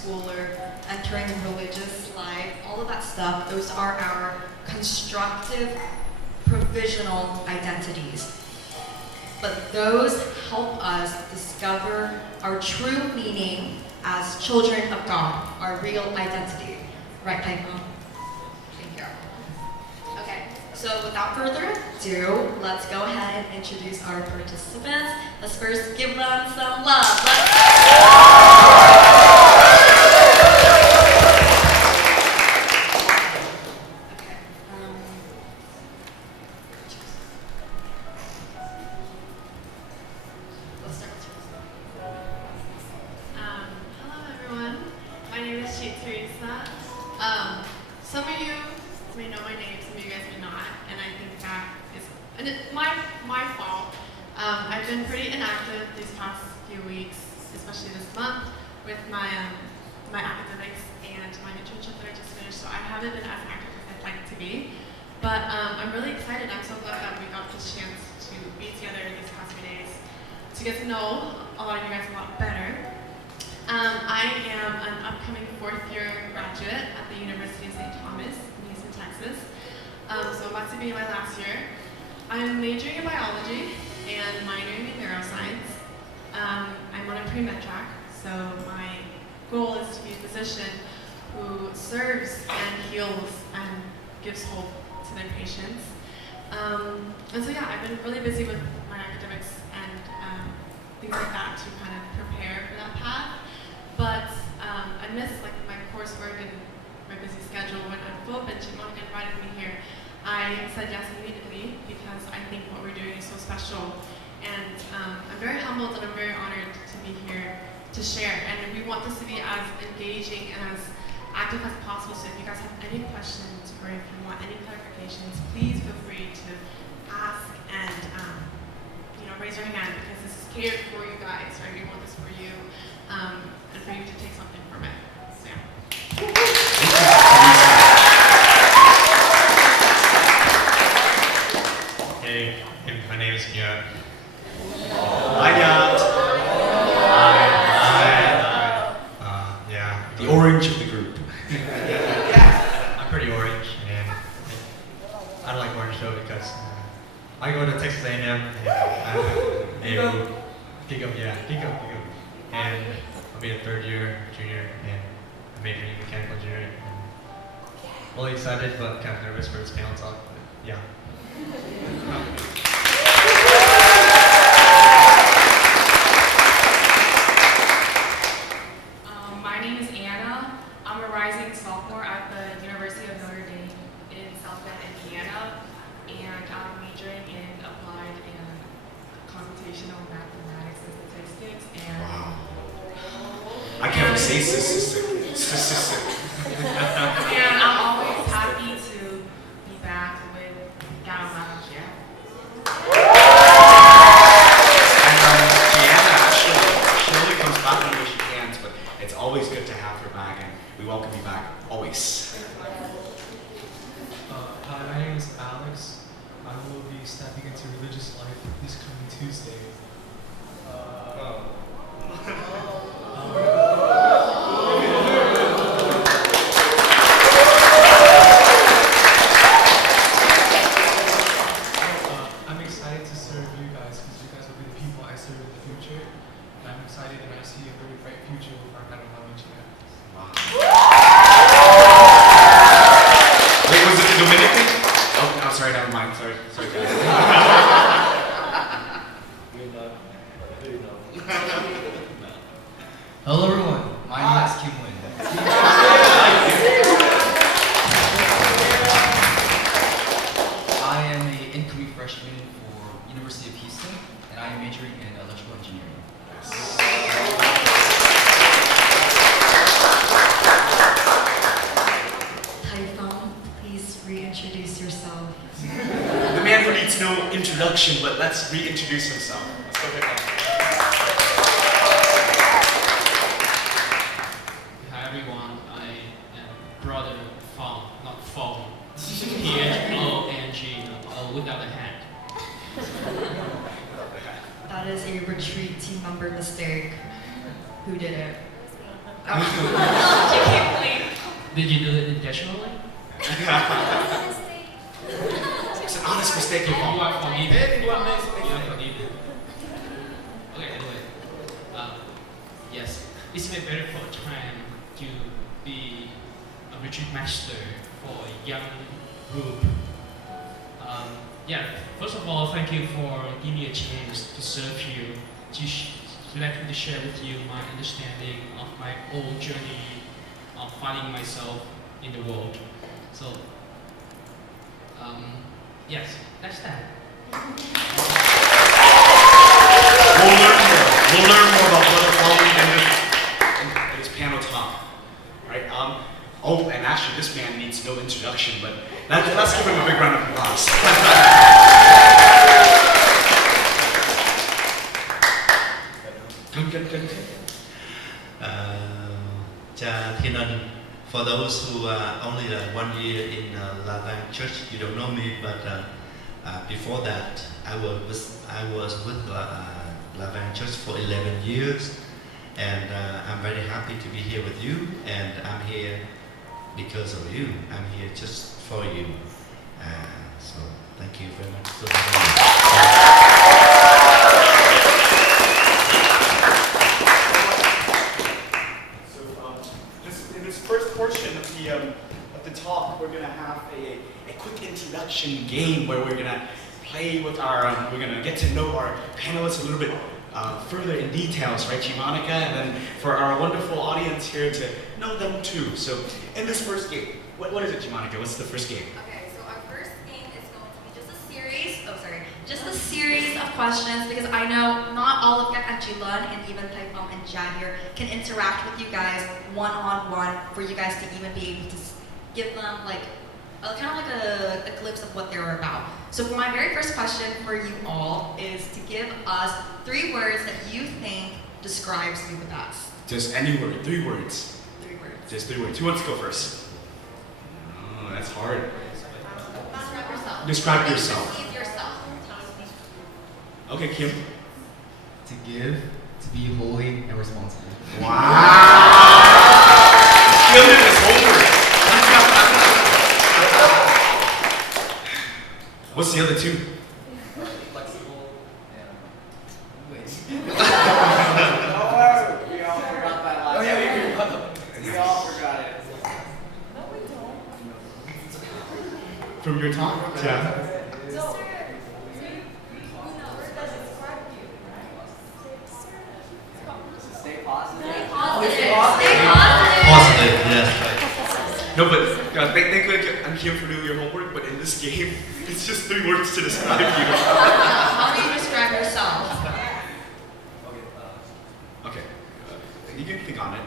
schooler, entering religious life, all of that stuff, those are our constructive, provisional identities. But those help us discover our true meaning as children of God, our real identity. Right, Taiko? Thank you. Okay, so without further ado, let's go ahead and introduce our participants. Let's first give them some love. Hello everyone. My name is Teresa. Some of you may know my name, some of you guys may not, and I think that is my fault. I've been pretty inactive these past few weeks, especially this month, with my academics and my internship that I just finished. So I haven't been as active as I'd like to be, but I'm really excited. I'm so glad that we got this chance to be together these past few days to get to know a lot of you guys a lot better. I am an upcoming fourth-year graduate at the University of St. Thomas in Houston, Texas. So I'm about to be in my last year. I'm majoring in biology and minoring in neuroscience. I'm on a pre-med track, so my goal is to be a physician who serves and heals and gives hope to their patients. And so yeah, I've been really busy with my academics and things like that to kind of prepare for that path. But I miss my coursework and my busy schedule. When Philip and Chimonica invited me here, I said yes immediately because I think what we're doing is so special. And I'm very humbled and I'm very honored to be here to share. And we want this to be as engaging and as active as possible. So if you guys have any questions or if you want any clarifications, please feel free to ask and raise your hand because this is catered for you guys, right? We want this for you. And for you to take something from it. So, yeah. Hey, my name is Mia. Yeah. The orange of the group. I'm pretty orange, and I don't like orange though because I go to Texas A&M and I'm Gigo. And I'll be a third year junior and I'm majoring in mechanical engineering. I'm really excited but kind of nervous for this panel talk, but yeah. My name is Anna. I'm a rising sophomore at the University of Notre Dame in South Bend, Indiana, and I'm majoring in applied and computational mathematics and statistics. And Wow. I can't say statistic. and I'm always happy to be back with Gao Magia. And Deanna, actually, she only comes back whenever she can, but it's always good to have her back, and we welcome you back, always. Hi, my name is Alex. I will be stepping into religious life this coming Tuesday. I'm excited to serve you guys because you guys will be the people I serve in the future. And I'm excited and I see a very bright future with our kind of knowledge here. Wow. Wait, was it the Dominican? Oh, no, sorry, never mind. Sorry, guys. Hello everyone, my name is Kim Win. I am an incoming freshman for University of Houston, and I am majoring in electrical engineering. Typhon, please reintroduce yourself. The man who needs no introduction, but let's reintroduce himself. Let's go ahead. Hi everyone, I am brother Fong, not Fong. P-H-O-N-G, without a hand. That is a retreat team member mistake. Who did it? Me too. Did you do it intentionally? It's an honest mistake, You Kim. are forgiven. Everyone makes You are mistakes. forgiven. Okay, anyway. Yes, it's my very first time to be a retreat master for a young group. Yeah, first of all, thank you for giving me a chance to serve you, to let me share with you my understanding of my own journey of finding myself in the world. So, yes, that's that. We'll learn more about Brother Falling in this panel talk. Right? Oh, and actually, this man needs no introduction, but let's give him a big round of applause. Good. Cha Thiên Ân, for those who are only 1 year in La Vang Church, you don't know me, but before that, I was with La Vang Church for 11 years, and I'm very happy to be here with you, and I'm here because of you. I'm here just for you. So thank you very much for having me. In this first portion of the talk, we're gonna have a quick introduction game where we're gonna play with we're gonna get to know our panelists a little bit further in details, right, Monica? And then for our wonderful audience here to know them too. So in this first game, what is it, Monica? What's the first game? Okay, so our first game is going to be just a series of questions, because I know not all of các anh chị Lân and even Taifong and Jia here can interact with you guys one-on-one for you guys to even be able to give them like kind of like a glimpse of what they're about. So for my very first question for you all is to give us 3 words that you think describes you the best. Just any word, 3 words. 3 words. Just 3 words. Who wants to go first? Oh, that's hard. Describe yourself. Describe yourself. Perceive yourself. Okay, Kim. To give, to be holy and responsible. Wow! Kim did his homework. What's the other 2? Flexible and wait. We all forgot that last Oh yeah, we all forgot it. From your talk? Yeah. Stay positive. Stay positive. Stay positive. Positive, yes, right. No, but thankfully I'm here for doing your homework, but in this game, it's just 3 words to describe you. How do you describe yourself? Okay. You can think on it.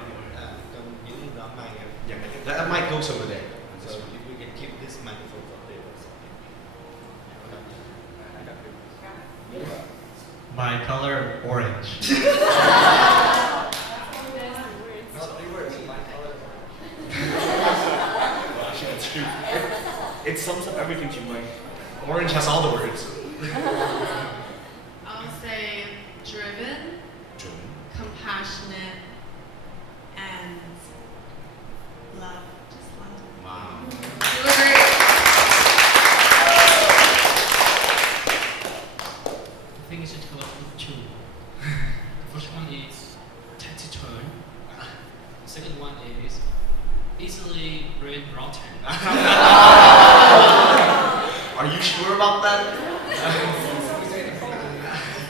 Don't use the mic. Yeah, that mic goes over there. So if we can keep this microphone up there. My color, orange. Actually, that's true. It sums up everything you like. Orange has all the words. I'll say driven, compassionate, and love. Just love. Wow. You look great. I think it's a colorful 2. The first one is taciturn. The second one is easily brain rotten. Are you sure about that?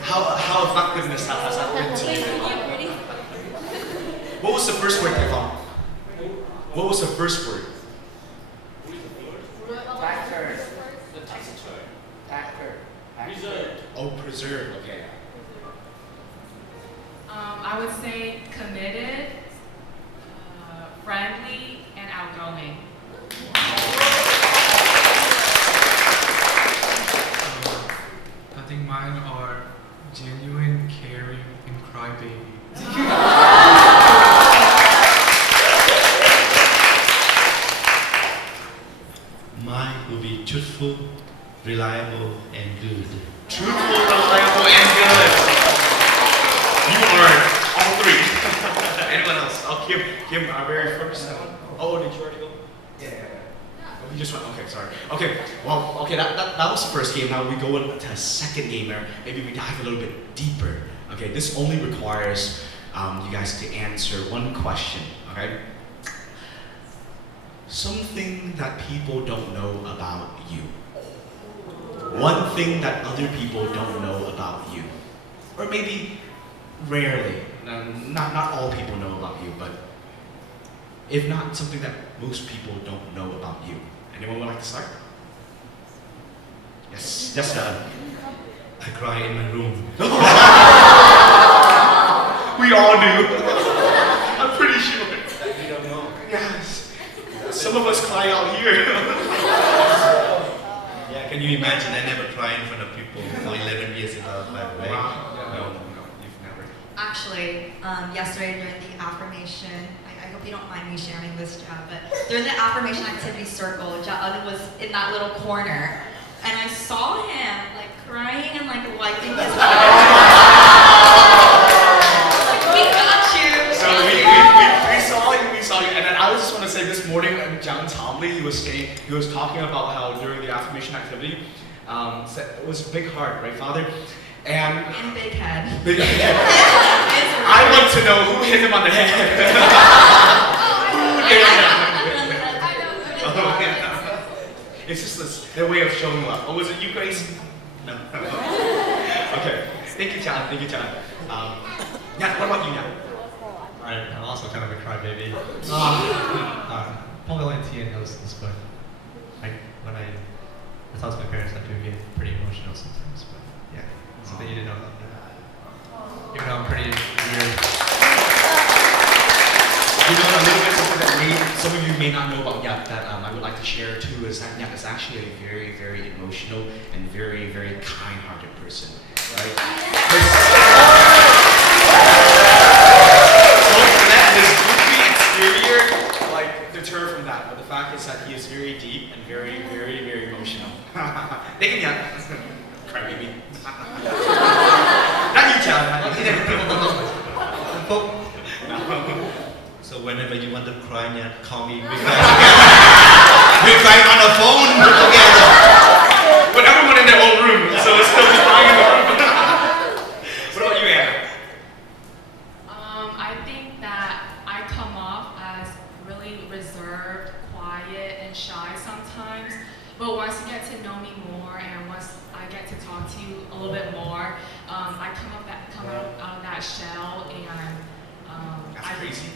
How effectiveness has that been to you? What was the first word, Taifong? What was the first word? Factor. Factor. Oh, preserve. Okay. I would say committed, friendly, and outgoing. I think mine are genuine, caring, and crybaby. Mine will be truthful, reliable, and good. Truthful, reliable, and good. You are all 3. Anyone else? Oh, Kim, our very first. Oh, did you already go? Yeah. Oh, we just went. Okay, sorry. Okay, well, okay, that was the first game. Now we go into the second game where maybe we dive a little bit deeper. Okay, this only requires you guys to answer one question. Okay. Something that people don't know about you. One thing that other people don't know about you. Or maybe rarely. Not all people know about you, but if not, something that most people don't know about you. Anyone would like to start? Yes, yes, Dad. I cry in my room. We all do. I'm pretty sure. We don't know. Yes. Some of us cry out here. Yeah, Can you imagine? I never cry in front of people for 11 years in my life, right? Wow. No, you've never. Actually, yesterday during the affirmation, I hope you don't mind me sharing this, Jad, but during the affirmation activity circle, Jad was in that little corner, and I saw him like crying and like wiping his like, we got you. So we saw you, and then I just want to say this morning, John Tomley, he was talking about how during the affirmation activity, it was a big heart, right, Father? And big head. big head. I want to know who hit him on the head. Who did it? Oh, yeah. It's just their way of showing love. Oh, was it you, Grace? No. Okay. Thank you, John. Thank you, John. Yeah, what about you now? I'm also kind of a crybaby. Probably only Tia knows this, but when I talk to my parents, I do get pretty emotional sometimes. But yeah, something you didn't know about me. Even though I'm pretty weird. You know, a little bit something that some of you may not know about Yap that I would like to share too is that Yap is actually a very, very emotional and very, very kind-hearted person, right? His goofy exterior, like, deter from that, but the fact is that he is very deep and very, very, very emotional. Thank you, Yap. Crybaby. Not you, Chad. So whenever you want to cry, call me. We cry on the phone together. With everyone in their own room, so it's still crying in the room. What about you, Anna? I think that I come off as really reserved, quiet, and shy sometimes. But once you get to know me more, and once I get to talk to you a little bit more, I come out of that shell, and That's crazy.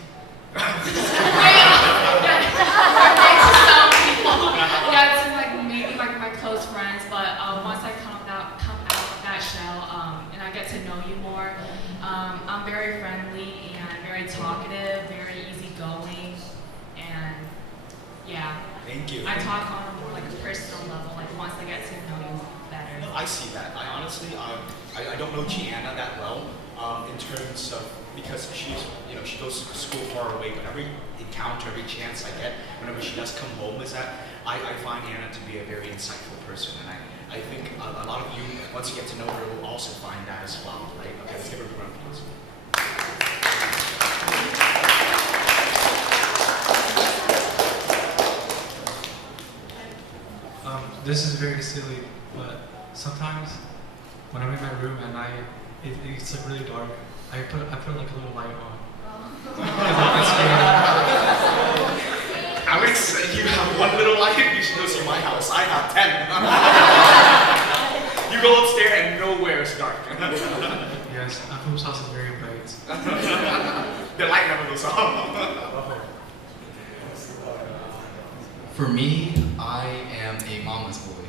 Yeah, to like maybe like my close friends, but once I come out of that shell, and I get to know you more, I'm very friendly and very talkative, very easygoing, and yeah. Thank you. I talk on a more like a personal level, like once I get to know you better. No, I see that. I honestly, I don't know Gianna that well in terms of, because she's, she goes to school far away, but every encounter, every chance I get, whenever she does come home, is that I find Anna to be a very insightful person, and I think a lot of you, once you get to know her, will also find that as well, right? Okay, let's give her a round of applause. This is very silly, but sometimes when I'm in my room and it's like really dark, I put like a little light on. Alex, you have one little light, you should go see my house. I have 10. You go upstairs and nowhere is dark. Yes, Apum's house is very bright. The light never goes off. For me, I am a mama's boy.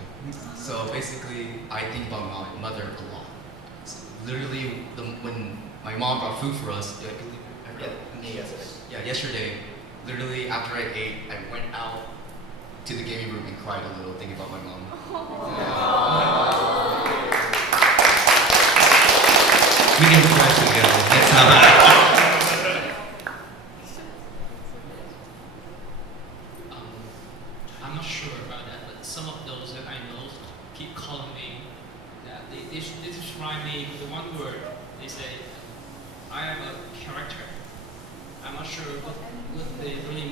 So basically, I think about my mother a lot. So literally, when my mom brought food for us, yesterday, literally after I ate, I went out to the gaming room and cried a little, thinking about my mom. We can cry together. That's how I'm not sure about that, but some of those that I know keep calling me that they describe me with the one word. They say, I am a character. I'm not sure what they really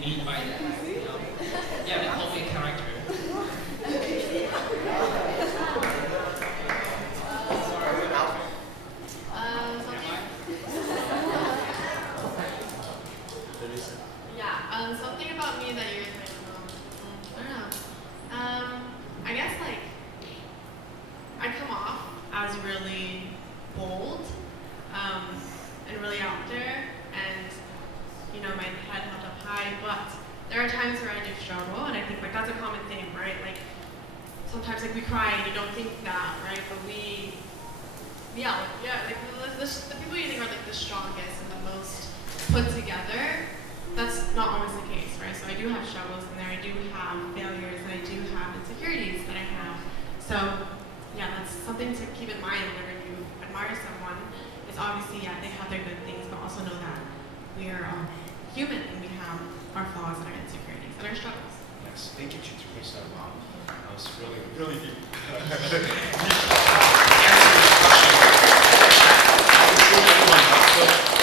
Yeah, something about me that you guys might know. I don't know. I guess like I come off as really bold, and really out there, and you know my head held up high. But there are times where I do struggle, and I think like that's a common thing, right? Like sometimes like we cry and you don't think that, right? But like the people you think are like the strongest and the most put together, that's not always the case, right? So I do have struggles in there, I do have failures, and I do have insecurities that I have. So yeah, that's something to keep in mind whenever you admire someone. Is obviously, yeah, they have their good things, but also know that we are human and we have our flaws and our insecurities and our struggles. Yes, thank you, Teresa. Wow, that was really, really deep.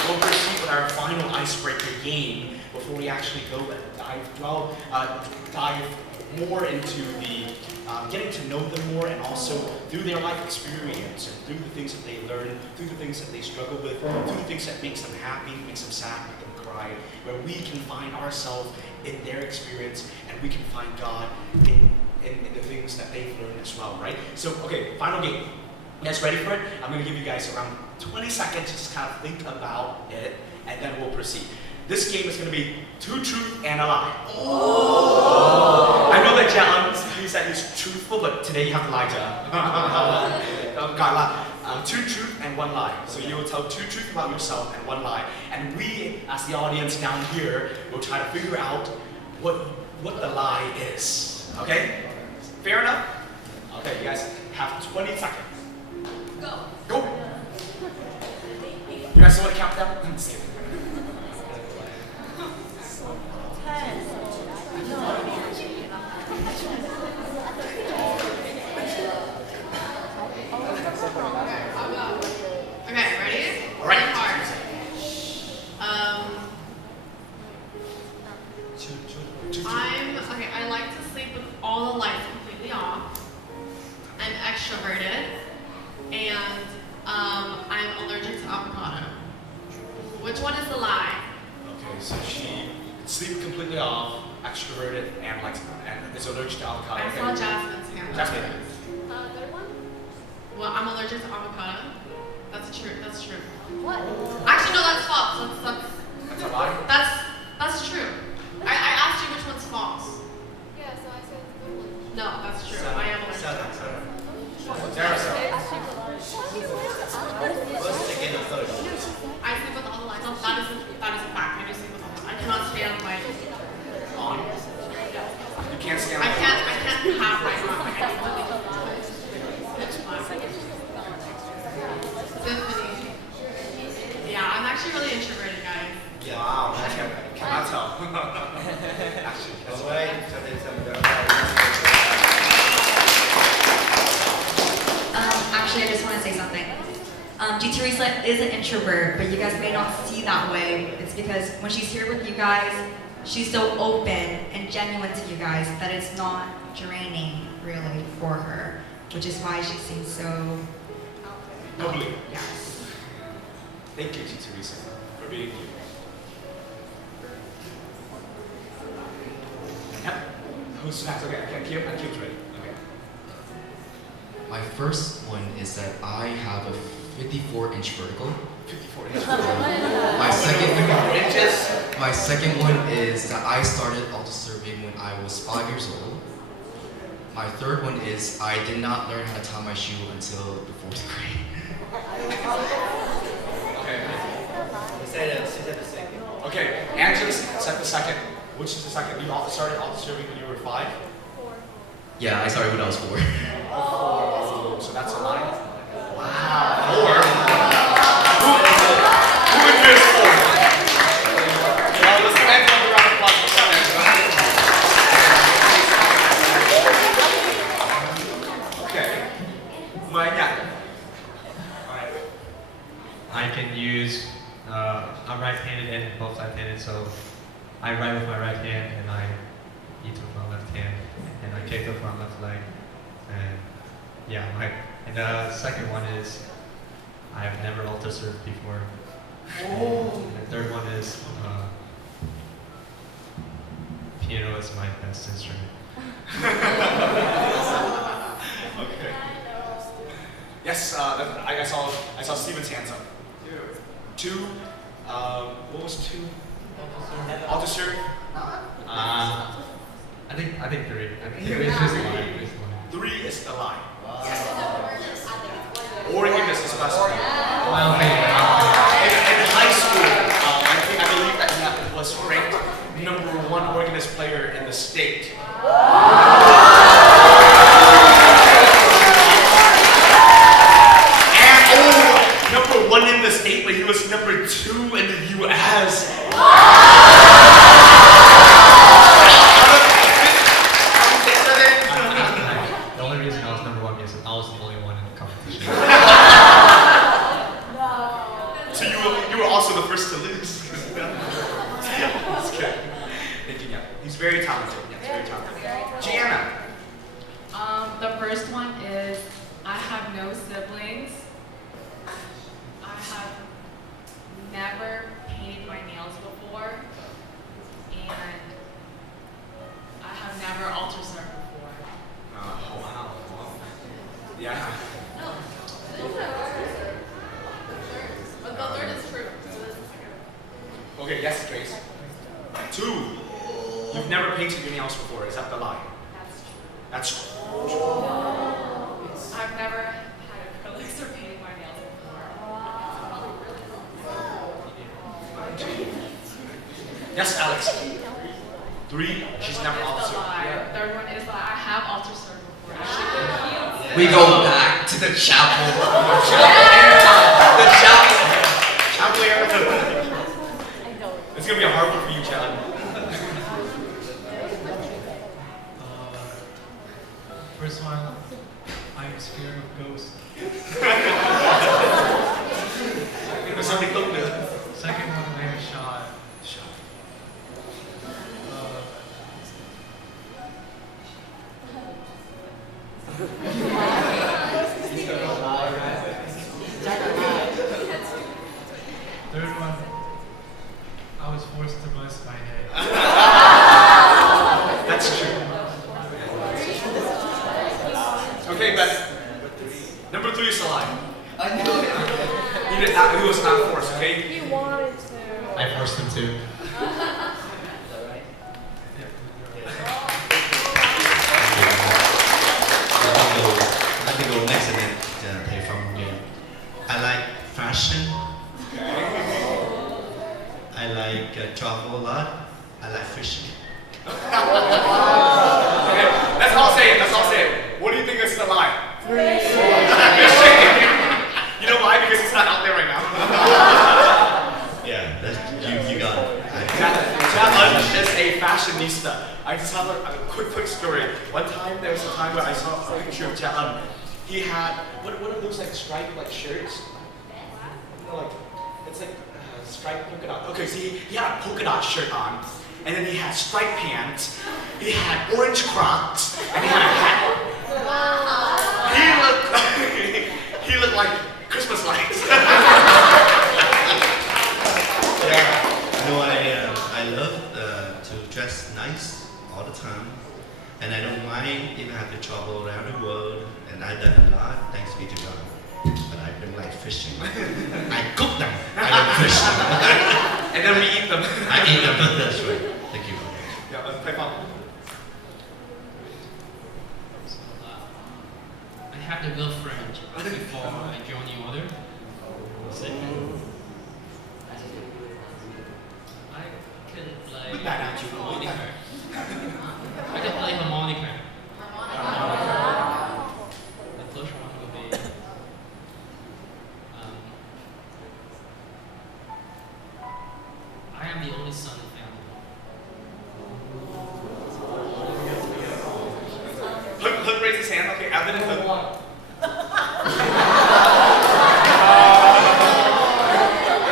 We'll proceed with our final icebreaker game before we actually dive more into the getting to know them more, and also through their life experience and through the things that they learn, through the things that they struggle with, through the things that makes them happy, makes them sad, make them cry, where we can find ourselves in their experience and we can find God in the things that they've learned as well, right? So, okay, final game. You guys ready for it? I'm going to give you guys around 20 seconds to just kind of think about it, and then we'll proceed. This game is going to be two truth and a lie. Oh! I know that he said he's truthful, but today you have to lie to him. Two truth and one lie. So you will tell two truths about yourself and one lie. And we, as the audience down here, will try to figure out what the lie is. Okay? Fair enough? Okay, you guys have 20 seconds. Go! You guys want to count down? I'm just kidding. Okay, ready? All right. Hard. I like to sleep with all the lights completely off. I'm extroverted, and I'm allergic to avocado. Which one is the lie? Okay, so she sleeps completely off, extroverted, and is allergic to avocado. I saw Jasmine's hand. Jasmine. Third one? Well, I'm allergic to avocado. That's true. That's true. What? Actually, no, that's false. That's a lie? That's true. I asked you which one's false. Yeah, so I said the third one. No, that's true. I am allergic. Sarah. Let's take in the third. I sleep with all the lights on. That is a fact. I do sleep with all the lights. I cannot stand my On. You can't stand I can't have my mom. Like I completely pitch black. Symphony. Yeah, I'm actually really introverted, guys. Yeah. Wow, I cannot tell. Actually, that's Actually, I just want to say something. Teresa is an introvert, but you guys may not see that way. It's because when she's here with you guys, she's so open and genuine to you guys that it's not draining, really, for her, which is why she seems so... Totally. Yes. Thank you, Teresa, for being here. Yep. Who's next? Okay, Kim's ready. Okay. My first one is that I have a 54-inch vertical. 54 inches. My second one is that I started auto surveying when I was 5 years old. My third one is I did not learn how to tie my shoe until the 4th grade. Okay, Angela said the second. Which is the second? You started auto serving when you were 5? Yeah, I started when I was 4. Oh, so that's a lie? Wow. 4? Who would miss 4? Well, let's end with a round of applause for Angela. Okay. Alright. I can use, I'm right-handed and both left-handed, so I write with my right hand and I eat with my left hand, and I kick with my left leg, and yeah, and the second one is I have never alter served before. And the third one is piano is my best instrument. Okay. Yes, I saw Steven's hands up. Two. What was two? Alto serve. I think three. I think three is just line. Three is the line. Organist is best. My opinion. In high school, I believe that he was ranked #1 organist player in the state. And #1 in the state, but he was #2 in the U.S. The only reason I was #1 is I was the only one in the competition. So you were also the first to lose. That's good. Thank you. Yeah. He's very talented. Yes, very talented. Gianna. The first one is I have no siblings. I have never painted my nails before, and I have never altar served before. Oh wow. Yeah. But the third is true. Okay. Yes, Grace. 2. You've never painted your nails before. Is that the lie? That's true. That's I've never had acrylics or painted my nails before. yes, Alex. 3. She's never One is the officer. lie. Third one is lie. I have altar served before. I should confused. We go back to the chapel. The chapel area. It's gonna be a hard one for you, Chad. First one, I am scared of ghosts. There's something close there. Second one, I am shy. Third one, I was forced to bust my head. That's true. Okay, but #3 is a lie. He did not. He was not forced. Okay. He wanted to. I forced him to. Let me go next and then take from here. I like fashion. I like travel a lot. I like fishing. Okay, let's all say it. Let's all say it. What do you think is the lie? You know why? Because it's not out there right now. Yeah, that's, you got it. Chad is a fashionista. I just have a quick story. One time, there was a time where I saw a picture of Chad. He had, what are those like striped like shirts? You know, like, it's like striped polka dot. Okay, so he had a polka dot shirt on. And then he had striped pants. He had orange Crocs. And he had a hat. He looked like Christmas lights. Yeah. No, I love to dress nice all the time, and I don't mind if I have to travel around the world. And I've done a lot, thanks be to God. But I don't like fishing. I cook them. I don't fish them. And then we eat them. I eat them. That's right. Thank you. Yeah, let's play pop. So, I had a girlfriend before I joined the order. Second, I can play harmonica. I can play harmonica. The first one will be I am the only son of family. Hood raised his hand. Okay, Evan and Hood.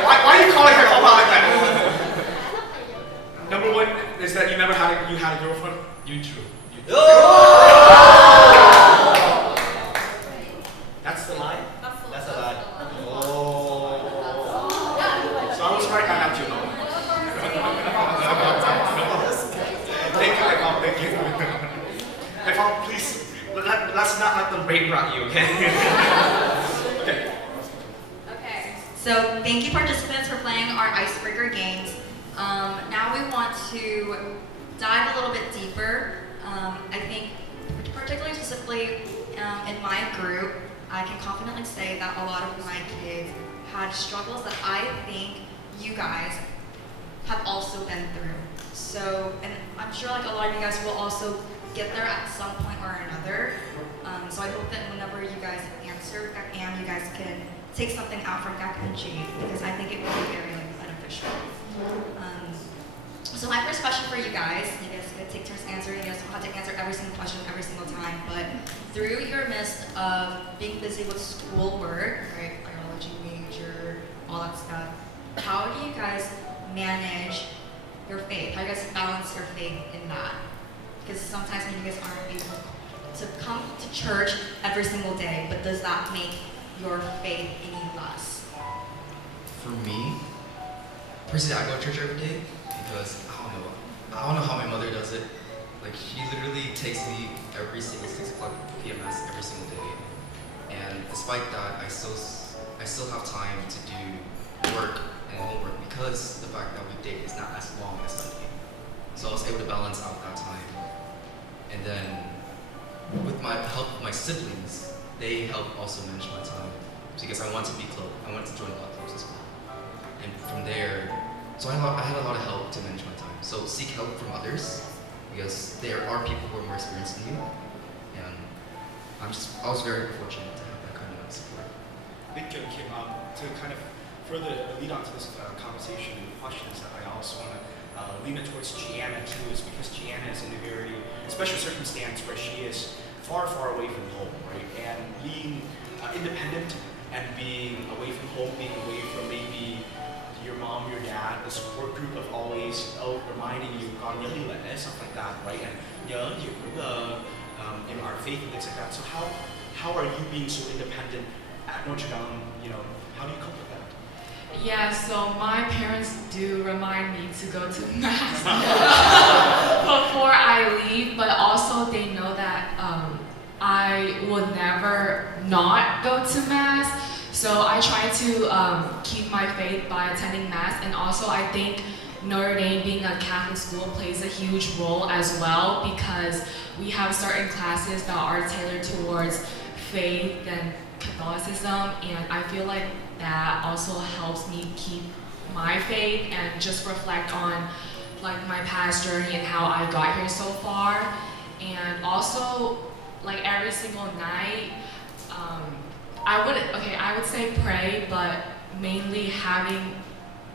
Why are you calling her all out like that? #1 is that you had a girlfriend. You true. That's the lie. That's a lie. Oh. So I was right. I have to know. Thank you. rain brought you, okay? Okay. Okay, so thank you participants for playing our icebreaker games. Now we want to dive a little bit deeper. I think particularly specifically in my group, I can confidently say that a lot of my kids had struggles that I think you guys have also been through. So, and I'm sure like a lot of you guys will also get there at some point or another. So I hope that whenever you guys answer and you guys can take something out from Gak and Jade, because I think it will be very like, beneficial. So my first question for you guys can take turns answering. You guys don't have to answer every single question every single time, but through your midst of being busy with schoolwork, right, biology major, all that stuff, how do you guys manage your faith? How do you guys balance your faith in that? Because sometimes maybe you guys aren't able to come to church every single day, but does that make your faith any less? For me, personally, I go to church every day because I don't know how my mother does it. Like she literally takes me every single 6 o'clock p.m. mass every single day, and despite that, I still have time to do work and homework because the fact that weekday is not as long as Sunday. So I was able to balance out that time, and then with my help of my siblings, they help also manage my time because I want to be close. I want to join a lot of clubs as well, and from there. So I had a lot of help to manage my time. So seek help from others because there are people who are more experienced than you. And I was very fortunate to have that kind of support. I think Kim, to kind of further lead on to this conversation and questions, that I also want to lean it towards Gianna too, is because Gianna is in a very special circumstance where she is far, far away from home, right? And being independent and being away from home, being away from maybe your mom, your dad, the support group of always reminding you, con nhớ như vậy, stuff like that, right? And nhớ you know, our faith and things like that. So how are you being so independent at Notre Dame? You know, how do you cope with that? Yeah, so my parents do remind me to go to mass before I leave, but also they know that I will never not go to mass. So I try to keep my faith by attending mass, and also I think Notre Dame being a Catholic school plays a huge role as well because we have certain classes that are tailored towards faith and Catholicism, and I feel like that also helps me keep my faith and just reflect on like my past journey and how I got here so far. And also like every single night, I would say pray, but mainly having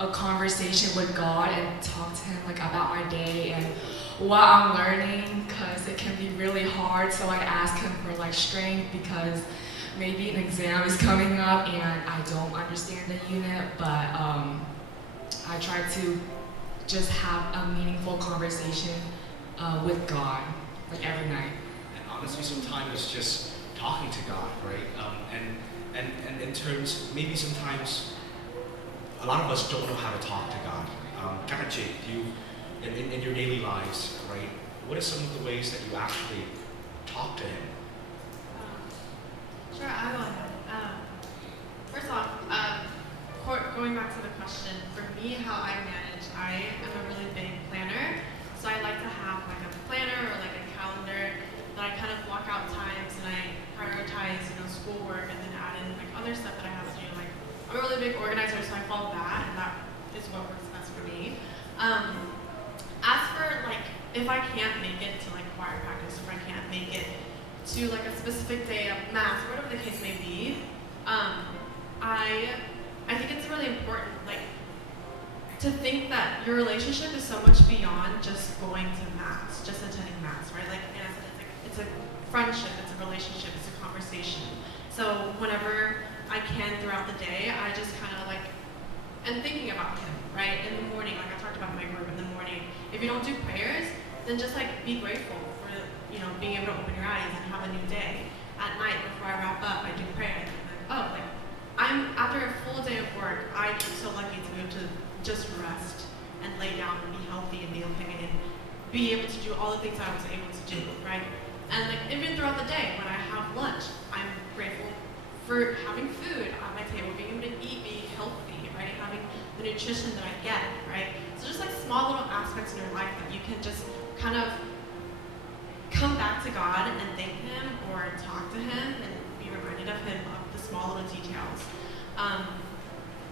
a conversation with God and talk to Him like about my day and what I'm learning, because it can be really hard. So I ask Him for like strength because maybe an exam is coming up and I don't understand the unit, but I try to just have a meaningful conversation with God like every night. And honestly, sometimes it's just talking to God, right? And in terms, maybe sometimes a lot of us don't know how to talk to God. Kakachi, you, in your daily lives, right? What are some of the ways that you actually talk to Him? Sure, I will. First off, going back to the question, for me, how I manage, I am a really big planner, so I like to have like a planner or like a calendar that I kind of block out times and I prioritize, schoolwork and then add in like other stuff that I have to do. Like I'm a really big organizer, so I follow that, and that is what works best for me. As for like if I can't make it to like choir practice, or if I can't make it to like a specific day of mass, whatever the case may be, I think it's really important, like, to think that your relationship is so much beyond just going to mass, just attending mass, right? Like, Anna said, it's a friendship, it's a relationship, it's a conversation. So whenever I can throughout the day, I just kind of like, and thinking about Him, right? In the morning, like I talked about in my group, in the morning, if you don't do prayers, then just like be grateful for, being able to open your eyes and have a new day. At night, before I wrap up, I do prayer. And I'm like, after a full day of work, I'm so lucky to be able to just rest and lay down and be healthy and be okay and be able to do all the things I was able to do, right? And like even throughout the day, when I have lunch, I'm grateful for having food on my table, being able to eat, be healthy, right? Having the nutrition that I get, right? So just like small little aspects in your life that you can just kind of come back to God and thank Him or talk to Him and be reminded of Him of the small little details.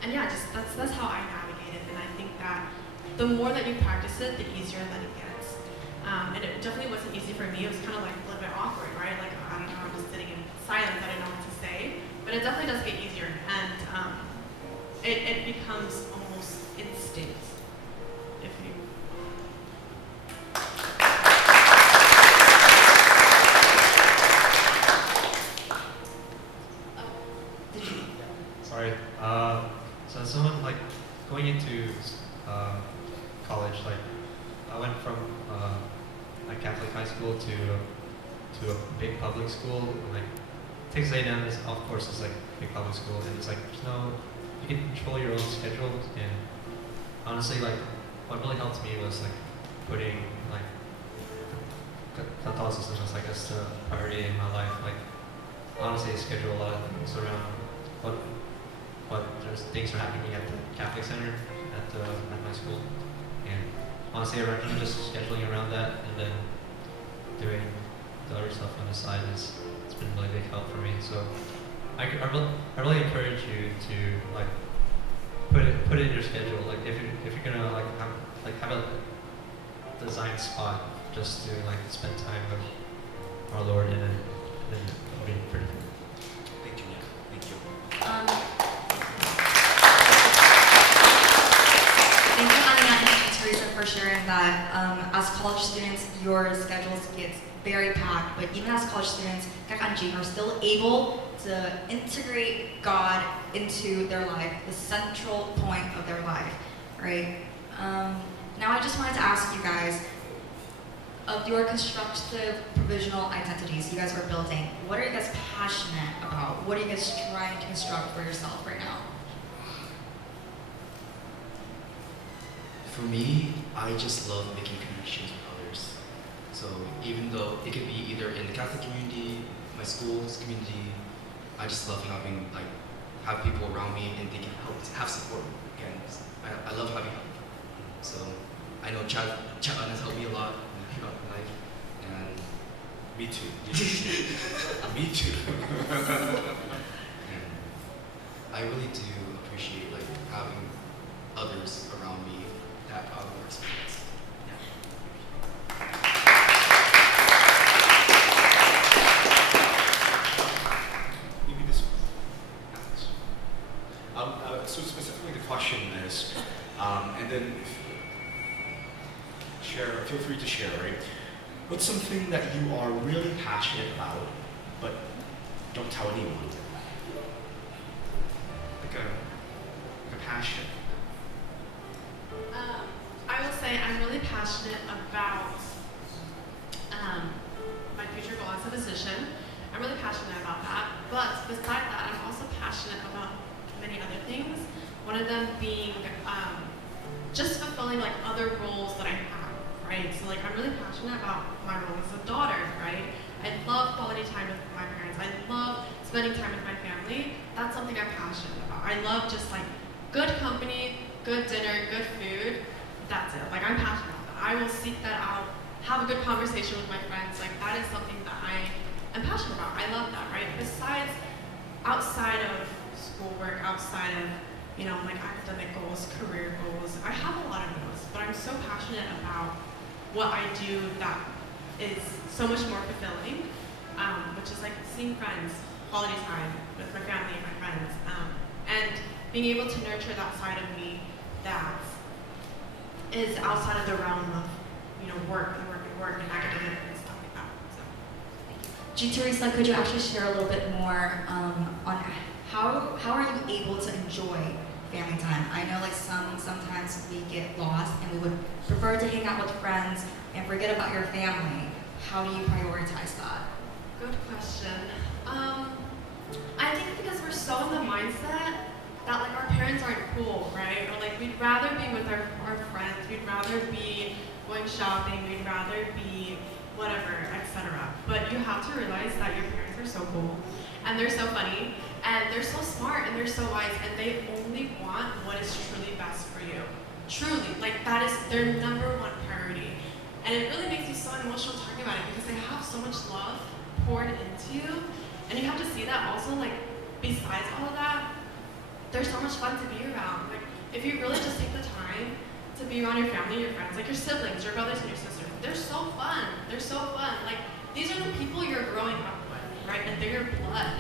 And yeah, just that's how I navigate it. And I think that the more that you practice it, the easier that it gets. And it definitely wasn't easy for me. It was kind of like a little bit awkward, right? Like, I don't know, I'm just sitting in silence. I didn't know what to say. But it definitely does get easier. And it becomes almost instinct. If you... Sorry. So as someone like going into college, like I went from a Catholic high school to a big public school. Like Texas A&M is, of course, is like a big public school, and it's like there's no, you can control your own schedule. And honestly, like what really helped me was like putting like Catholicism as like as the priority in my life. Like honestly, I schedule a lot of things around what there's things are happening at the Catholic Center at my school, and honestly, I recommend just scheduling around that and then doing the other stuff on the side it's been really big help for me. So I really encourage you to like put it in your schedule. Like if you're gonna like have a designed spot just to like spend time with our Lord in it, then it'll be pretty cool. Thank you. Thank you. Thank you, Anya, and thank you, Teresa, for sharing that. As college students, your schedules get very packed, but even as college students, Kak Angie are still able to integrate God into their life, the central point of their life, right? Now I just wanted to ask you guys, of your constructive provisional identities you guys are building, what are you guys passionate about? What are you guys trying to construct for yourself right now? For me, I just love making connections with others. So even though it could be either in the Catholic community, my school's community, I just love having have people around me and they can help have support. Again, I love having help. So I know Chad has helped me a lot throughout my life, and Me too. Me too. and I really do appreciate having others around me that have more experience. Maybe this one. So specifically the question is, and then feel free to share, right? What's something that you are really passionate about, but don't tell anyone? Like a passion. I will say I'm really passionate about my future goal as a physician. I'm really passionate about that. But beside that, I'm also passionate about many other things. One of them being just fulfilling other roles that I have, right? So I'm really passionate about my role as a daughter, right? I love quality time with my parents. I love spending time with my family. That's something I'm passionate about. I love just good company, good dinner, good food. That's it. I'm passionate about that. I will seek that out, have a good conversation with my friends. That is something that I am passionate about. I love that, right? Besides, outside of schoolwork, outside of, academic goals, career goals, I have a lot of those, but I'm so passionate about what I do that is so much more fulfilling, which is seeing friends, quality time with my family and my friends, and being able to nurture that side of me that is outside of the realm of, work and academic and stuff like that. So. Teresa, could you actually share a little bit more on how are you able to enjoy family time? I know sometimes we get lost and we would prefer to hang out with friends and forget about your family. How do you prioritize that? Good question. I think because we're so in the mindset that our parents aren't cool, right? Or we'd rather be with our friends, we'd rather be going shopping, we'd rather be whatever, etc. But you have to realize that your parents are so cool, and they're so funny, and they're so smart, and they're so wise, and they only want what is truly best for you. Truly, like that is their number one priority. And it really makes me so emotional talking about it because they have so much love poured into you. And you have to see that also, like, besides all of that, they're so much fun to be around. Like, if you really just take the time to be around your family, your friends, like your siblings, your brothers and your sisters, they're so fun. They're so fun. Like, these are the people you're growing up with, right? And they're your blood.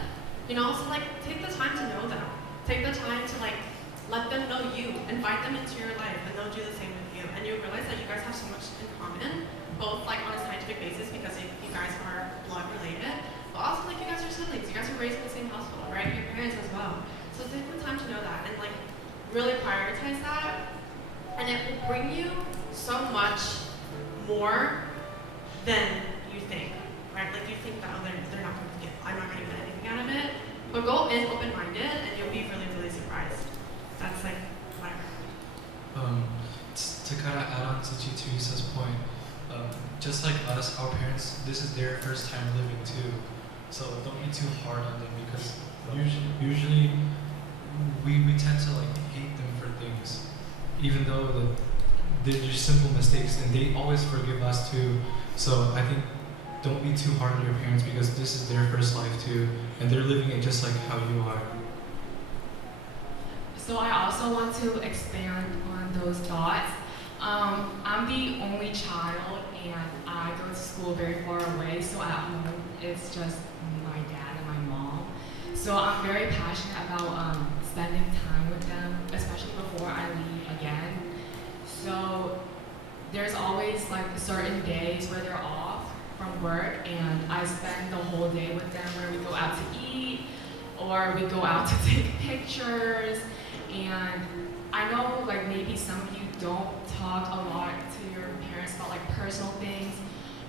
You know, so like, take the time to know them. Take the time to like, let them know you, invite them into your life, and they'll do the same with you. And you'll realize that you guys have so much in common, both like on a scientific basis because you guys are blood related, but also like you guys are siblings. You guys are raised in the same household, right? Your parents as well. So take the time to know that and like really prioritize that, and it will bring you so much more than you think, right? Like you think that they're not going to get, I'm not going to get anything out of it, but go in open-minded and you'll be really, really surprised. That's like whatever. To kind of add on to Teresa's point, just like us, our parents, this is their first time living too. So don't be too hard on them because usually we tend to like hate them for things, even though like, they're just simple mistakes and they always forgive us too. So I think don't be too hard on your parents because this is their first life too, and they're living it just like how you are. So I also want to expand on those thoughts. I'm the only child and I go to school very far away, so at home it's just my dad and my mom. So I'm very passionate about spending time with them, especially before I leave again. So there's always like certain days where they're off from work and I spend the whole day with them where we go out to eat or we go out to take pictures. And I know like maybe some of you don't talk a lot to your parents about like personal things,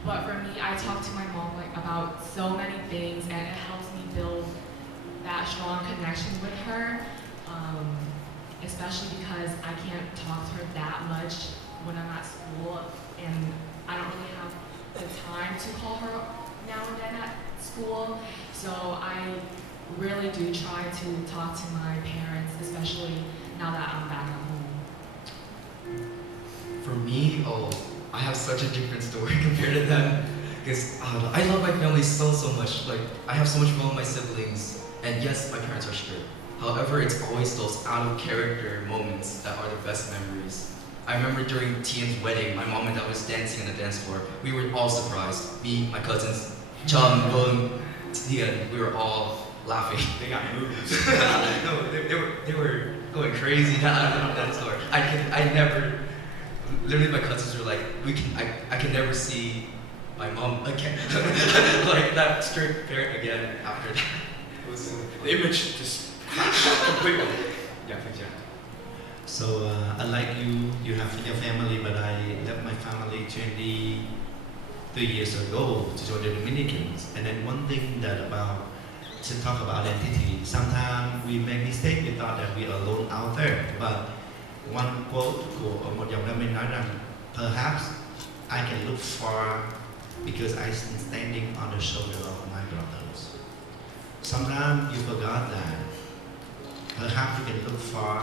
but for me, I talk to my mom like about so many things and it helps me build that strong connection with her, especially because I can't talk to her that much when I'm at school and I don't really have the time to call her now and then at school. So I really do try to talk to my parents, especially now that I'm back at home. For me, I have such a different story compared to them. Because I love my family so much. Like, I have so much fun with my siblings. And yes, my parents are strict. However, it's always those out of character moments that are the best memories. I remember during Tian's wedding, my mom and dad was dancing on the dance floor. We were all surprised. Me, my cousins, Chum, Bung, Tian, we were all laughing. They got moves. No, they were going crazy on the dance floor. I never, literally my cousins were like, I can never see my mom again. Like that strict parent again after that. It was The image just crashed completely. Yeah, thanks, yeah. So unlike you have your family, but I left my family 23 years ago to join the Dominicans. And then one thing that to talk about identity, sometimes we make mistake, we thought that we are alone out there. But one quote của một dòng đam mê nói rằng, perhaps I can look far because I'm standing on the shoulder of my brothers. Sometimes you forgot that. Perhaps you can look far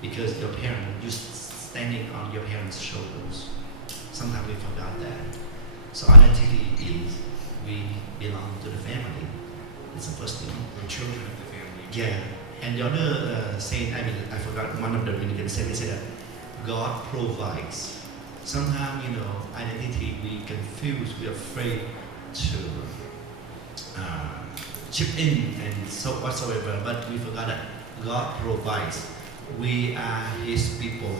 because your parents, you're standing on your parents' shoulders. Sometimes we forgot that. So identity is we belong to the family. It's the first thing. We're children of the family. Yeah. And the other saying, I forgot one of the Dominican said, they said that God provides. Sometimes, identity we confuse, we're afraid to chip in and so whatsoever, but we forgot that God provides. We are His people.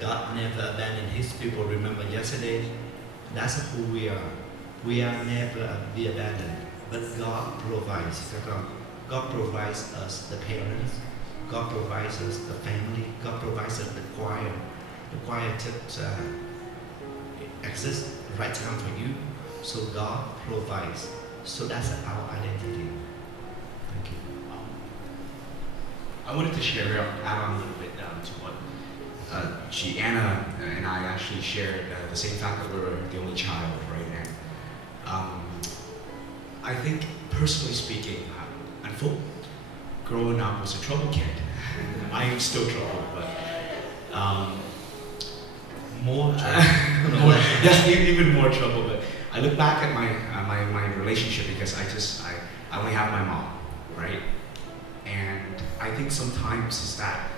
God never abandoned His people. Remember yesterday, that's who we are. We are never be abandoned, but God provides. God provides us the parents. God provides us the family. God provides us the choir. The choir exists right time for you. So God provides. So that's our identity. Thank you. I wanted to share, add on a little bit to what Anna and I actually shared the same fact that we were the only child, right? And I think, personally speaking, I thought growing up was a trouble kid. I am still trouble, but More yes, even more trouble. But I look back at my relationship because I only have my mom, right? And I think sometimes is that,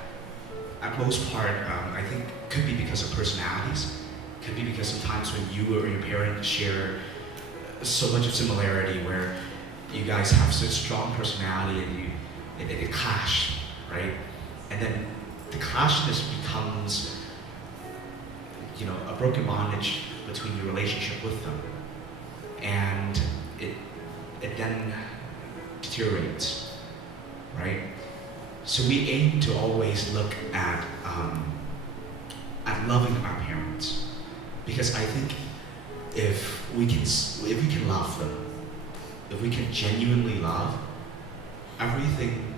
at most part, I think could be because of personalities. Could be because sometimes when you or your parents share so much of similarity, where you guys have such strong personality and it clash, right? And then the clashness becomes, you know, a broken bondage between your relationship with them, and it then deteriorates, right? So we aim to always look at loving our parents, because I think if we can love them, if we can genuinely love, everything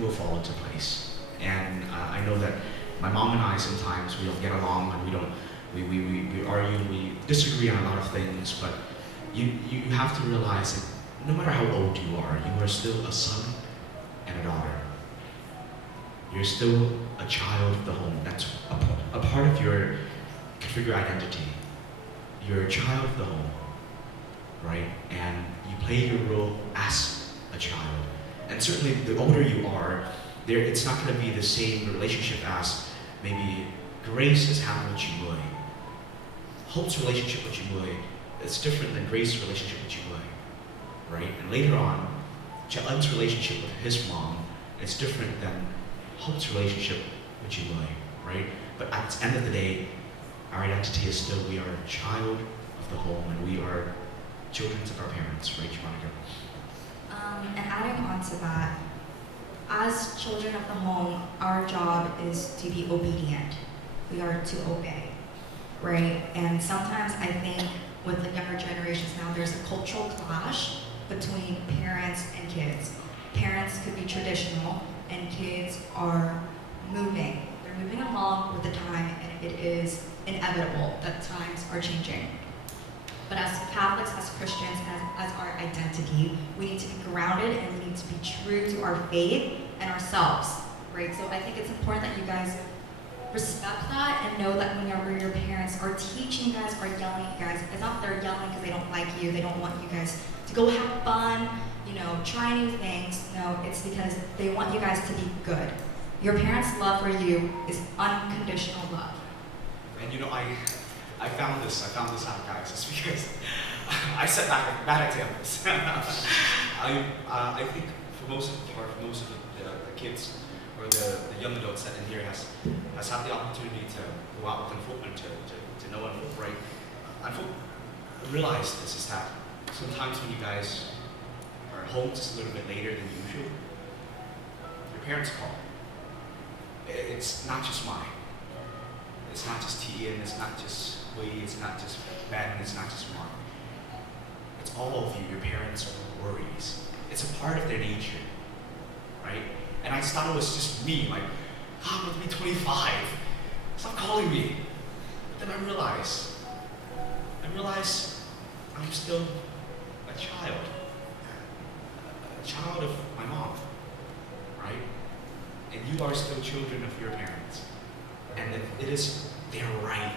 will fall into place. And I know that my mom and I sometimes we don't get along, and we argue, and we disagree on a lot of things, but you have to realize that no matter how old you are still a son and a daughter. You're still a child of the home. That's a part of your identity. You're a child of the home, right? And you play your role as a child. And certainly the older you are, it's not going to be the same relationship as maybe Grace is having with Chimoy. Hope's relationship with Chimoy is different than Grace's relationship with Chimoy, right? And later on, Jalen's relationship with his mom is different than Hope's relationship with Chimoy, right? But at the end of the day, our identity is still, we are a child of the home, and we are children of our parents, right, Monica? And adding on to that, as children of the home, our job is to be obedient. We are to obey, right? And sometimes I think with the younger generations now, there's a cultural clash between parents and kids. Parents could be traditional, and kids are moving. They're moving along with the time, and it is inevitable that times are changing. But as Catholics, as Christians, as our identity, we need to be grounded, and we need to be true to our faith and ourselves, right? So I think it's important that you guys respect that and know that whenever your parents are teaching you guys or yelling at you guys, it's not they're yelling because they don't like you, they don't want you guys to go have fun, try new things. No, it's because they want you guys to be good. Your parents' love for you is unconditional love. And I found this out, guys, just because I set bad examples. I think for most of the kids or the young adults that in here has had the opportunity to go out with Unfold and to know Unfold, right? Unfold realize this is that sometimes when you guys are home just a little bit later than usual, your parents call. It's not just mine. It's not just Tian, it's not just Hui, it's not just Ben, it's not just Mark. It's all of you, your parents' worries. It's a part of their nature, right? And I thought it was just me, like, I'm going to be 25. Stop calling me. But then I realized I'm still a child of my mom, right? And you are still children of your parents. And it is their right,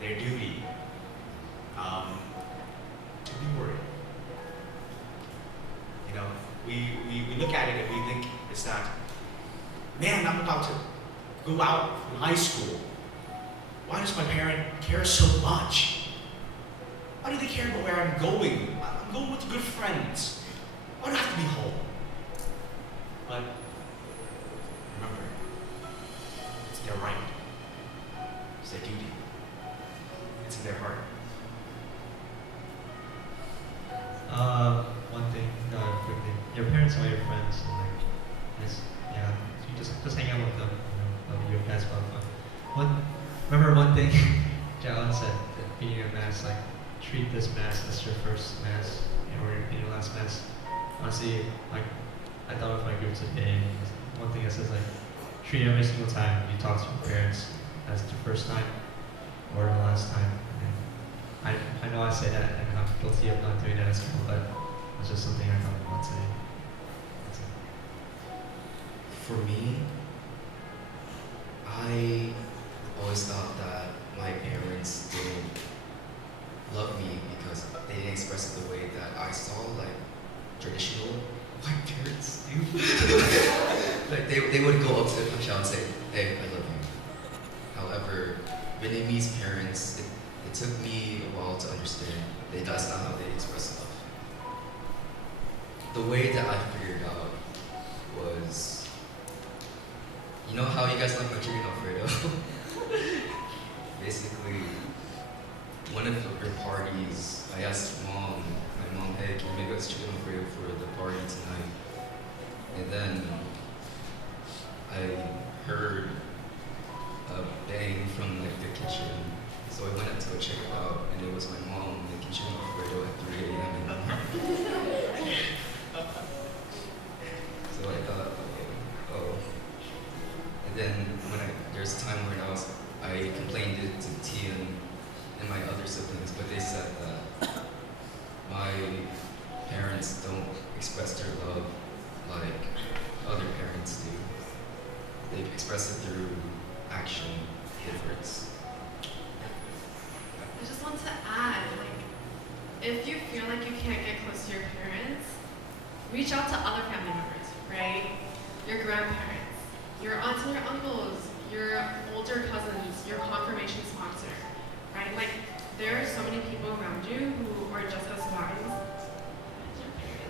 their duty, to be worried. We look at it and we think it's that, man, I'm about to go out from high school. Why does my parent care so much? Why do they care about where I'm going? I'm going with good friends. Why do I have to be home? But remember, it's their right. It's their duty. It's in their heart. One thing, quickly. Your parents are your friends, so you just hang out with them. Your past fun. Remember one thing Jalen said that being a mass, like treat this mass as your first mass or your last mass. Honestly, like I thought of my group today. One thing that says like treat every single time you talk to your parents as the first time or the last time. And I know I say that and I'm guilty of not doing that as well, but it's just something I thought about today. That's it. For me, I always thought that my parents didn't love me because they didn't express it the way that I saw, like traditional white parents do. Like they would go up to the child and say, "Hey, I love you." However, Vietnamese parents, it took me a while to understand that that's not how they express love. The way that I figured out was, you know how you guys like my chicken Alfredo? Basically, one of her parties, I asked my mom, hey, can you make us chicken Alfredo for the party tonight? And then I heard a bang from like the kitchen. So I went up to go check it out, and it was my mom making chicken Alfredo at 3 a.m. in the morning. So I thought, okay, oh. And then there's a time when I complained it to Tian and my other siblings, but they said that my parents don't express their love like other parents do. They express it through action, difference. I just want to add, like, if you feel like you can't get close to your parents, reach out to other family members, right? Your grandparents, your aunts and your uncles, your older cousins, your confirmation sponsor, right? Like, there are so many people around you who are just as wise as your parents.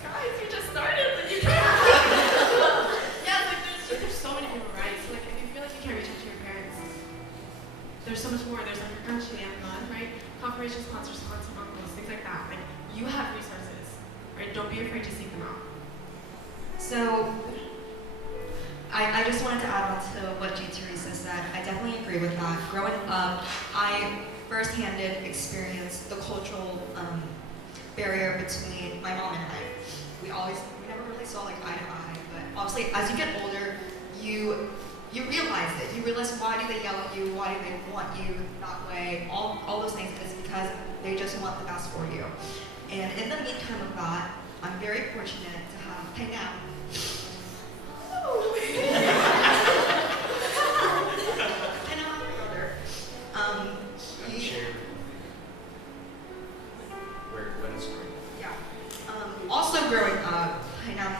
Guys, you just started, but you can't. Yeah, like there's so many people, right? So like, if you feel like you can't reach out to your parents, there's so much more. There's like your aunt Shannon, right? Confirmation sponsors, aunts and uncles, things like that. Like, you have resources, right? Don't be afraid to seek them out. So, I just wanted to add on to what G. Teresa said. I definitely agree with that. Growing up, I firsthand experienced the cultural barrier between my mom and I. We never really saw like eye to eye, but obviously as you get older, you realize it. You realize why do they yell at you, why do they want you that way, all those things is because they just want the best for you. And in the meantime of that, I'm very fortunate to have Pei Nam. Pei Nam, my brother. When it's great. Yeah. Also growing up, Pei Nam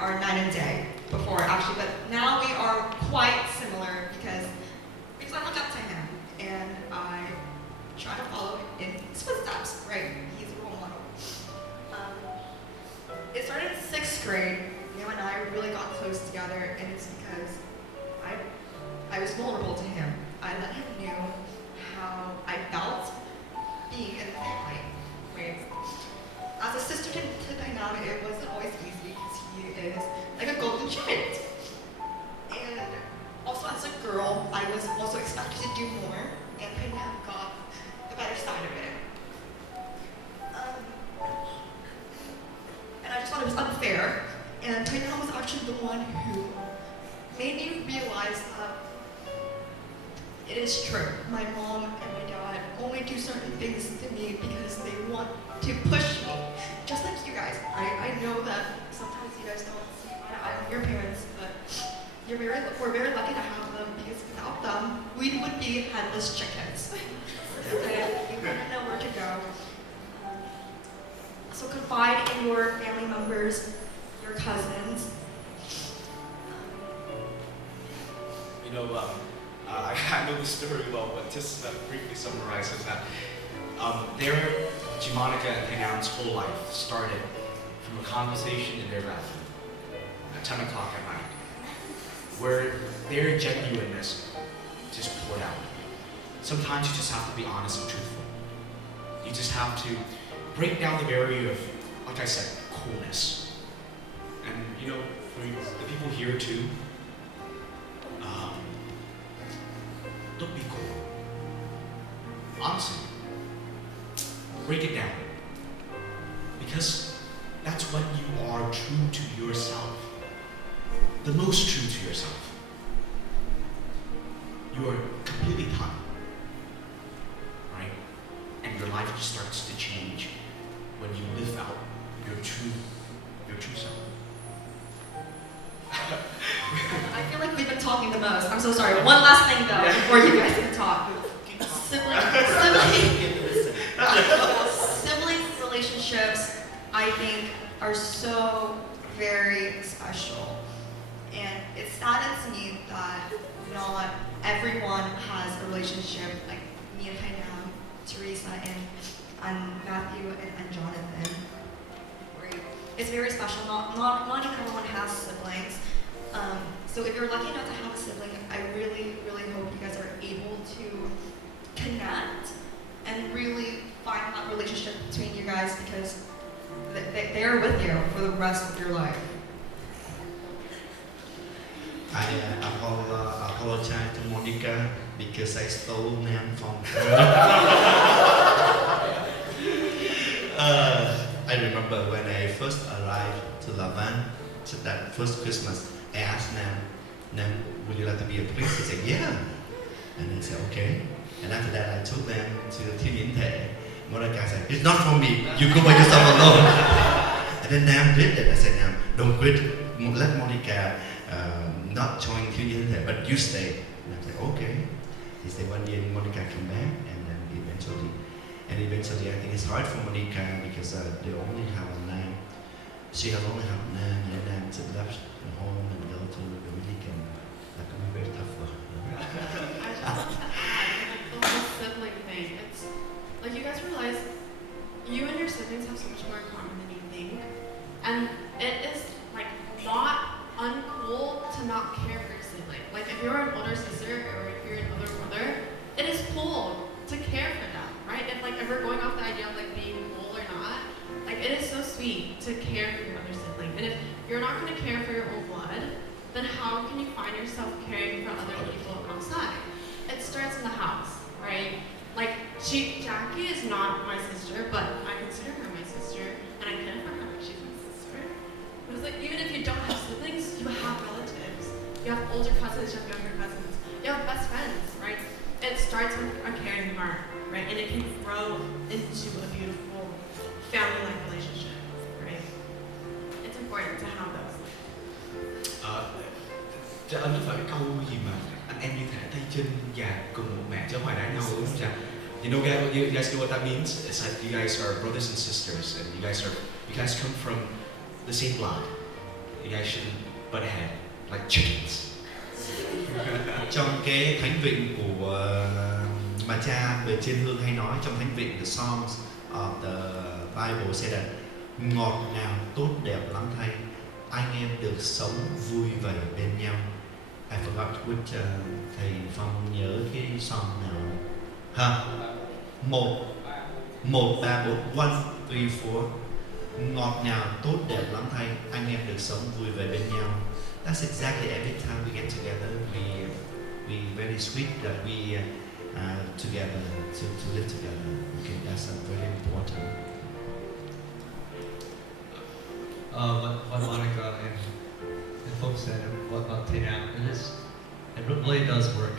are night and day before actually, but now we are quite similar because I look up to him and I try to follow in his footsteps, right? He's a role model. It started in 6th grade. Him and I really got close together, and it's because I was vulnerable to him. I let him know how I felt being in the family. Right? As a sister to Pei Nam, it wasn't always easy because he is like a golden child. And also as a girl, I was also expected to do more, and Pei Nam got the better side of it. And I just thought it was unfair. And Pei Nam was actually the one who made me realize that it is true. My mom and my dad only do certain things to me because they want to push me. Just like you guys. I know that sometimes you guys don't see eye to eye with your parents, but we're very lucky to have them because without them, we would be headless chickens. Okay? You wouldn't know where to go. So confide in your family members, your cousins. You know, I know the story well, but just briefly summarizes that Monica and Pei Nam's whole life started from a conversation in their bathroom at 10 o'clock at night, where their genuineness just poured out. Sometimes you just have to be honest and truthful. You just have to break down the barrier of, like I said, coolness. And you know, for the people here too, don't be cool. Honestly, break it down. Because that's what you are true to yourself, the most true to yourself, you are completely done, right? And your life just starts to change when you live out your true self. I feel like we've been talking the most. I'm so sorry. One last thing though, before you guys can talk. Sibling relationships, I think, are so very special. And it saddens me that not everyone has a relationship like me and Hainam, Teresa, and Matthew and Jonathan. Right? It's very special. Not even everyone has siblings. So if you're lucky enough to have a sibling, I really, really hope you guys are able to connect and really find that relationship between you guys, because they're with you for the rest of your life. I apologize to Monica because I stole Nam from her. I remember when I first arrived to Lavan, so that first Christmas, I asked Nam, would you like to be a priest? He said, yeah. And I said, okay. And after that, I took them to the Thiên Yến Thể. Monica said, it's not for me, you go by yourself alone. And then Nam did that. I said, Nam, don't quit. Let Monica not join Thiên Yến Thể, but you stay. And I said, okay. He said, one year Monica came back, and then eventually I think it's hard for Monica because they only have a Nam. She has only have Nam, and Nam left home and go to Dominican. That can be very tough for her. I just want to add, like, the whole sibling thing. It's like, you guys realize you and your siblings have so much more in common than you think, and it is like not uncool to not care for your sibling. Like, if you're an older sister or if you're an older brother, it is cool to care for them, right? If we're going off the idea of like being cool or not, like, it is so sweet to care for your other sibling. And if you're not going to care for your own blood, then how can you find yourself caring for other people outside? It starts in the house, right? Like, Jackie is not my sister, but I consider her my sister, and I can't find out she's my sister. But it's like, even if you don't have siblings, you have relatives. You have older cousins, you have younger cousins. You have best friends, right? It starts with a caring heart, right? And it can grow into a beautiful family-like relationship, right? It's important to have those. Cho anh có phải cái câu gì mà anh em như thể tay chân và cùng một mẹ chứ không phải đãi nhau đúng không cha? You guys know what that means? It's like you guys are brothers and sisters, and you guys come from the same blood. You guys shouldn't butt ahead like chickens. Trong cái thánh vịnh của mà cha về trên hương hay nói, trong thánh vịnh, the Psalms of the Bible say that ngọt ngào tốt đẹp lắm thay anh em được sống vui vẻ bên nhau. I forgot which thầy Phong nhớ cái song nào ha? Một ba bốn, 1, 3, 4. Ngọt ngào tốt đẹp lắm thay anh em được sống vui vẻ bên nhau. That's exactly every time we get together, we very sweet that we together to live together. Okay, that's very important. What Monica and folks said, and what about Tainam, it really does work.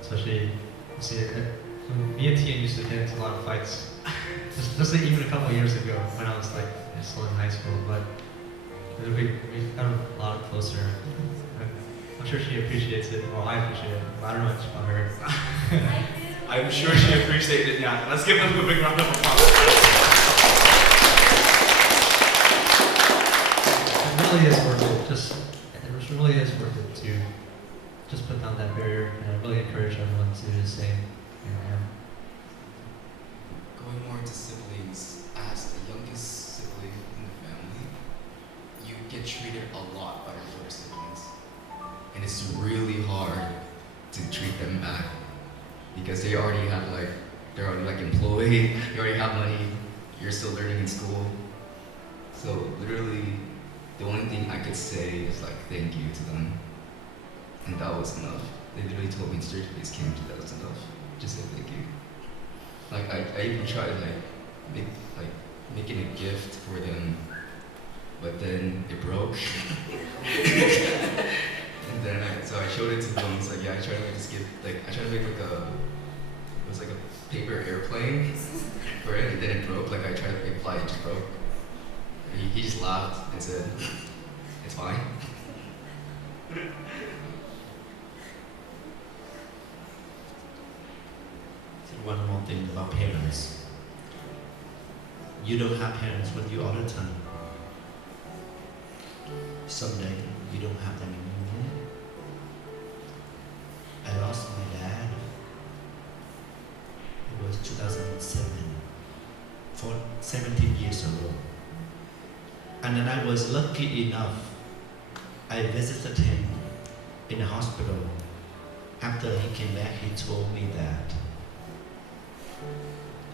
Especially, you see, me and Tian used to get into a lot of fights. just like even a couple of years ago when I was like still in high school, but we've gotten a lot closer. I'm sure she appreciates it. Well, I appreciate it. But I don't know much about her. I'm sure she appreciated it. Yeah, let's give them a big round of applause. It really is worth it. It really is worth it to just put down that barrier, and I really encourage everyone to do the same. Going more into siblings, as the youngest sibling in the family, you get treated a lot by your older siblings. And it's really hard to treat them back because they're already employed, you already have money, you're still learning in school. So literally, the only thing I could say is like thank you to them. And that was enough. They literally told me straight to this camp that was enough. Just say thank you. Like I even tried making a gift for them but then it broke. And then so I showed it to him. He's like, yeah, I tried to make this gift. Like I tried to make like a, it was like a paper airplane for it, and then it broke. Like I tried to make it fly, it just broke. He just laughed and said, it's fine. One more thing about parents. You don't have parents with you all the time. Someday you don't have them anymore. I lost my dad. It was 2007, for 17 years ago. And then I was lucky enough. I visited him in the hospital. After he came back, he told me that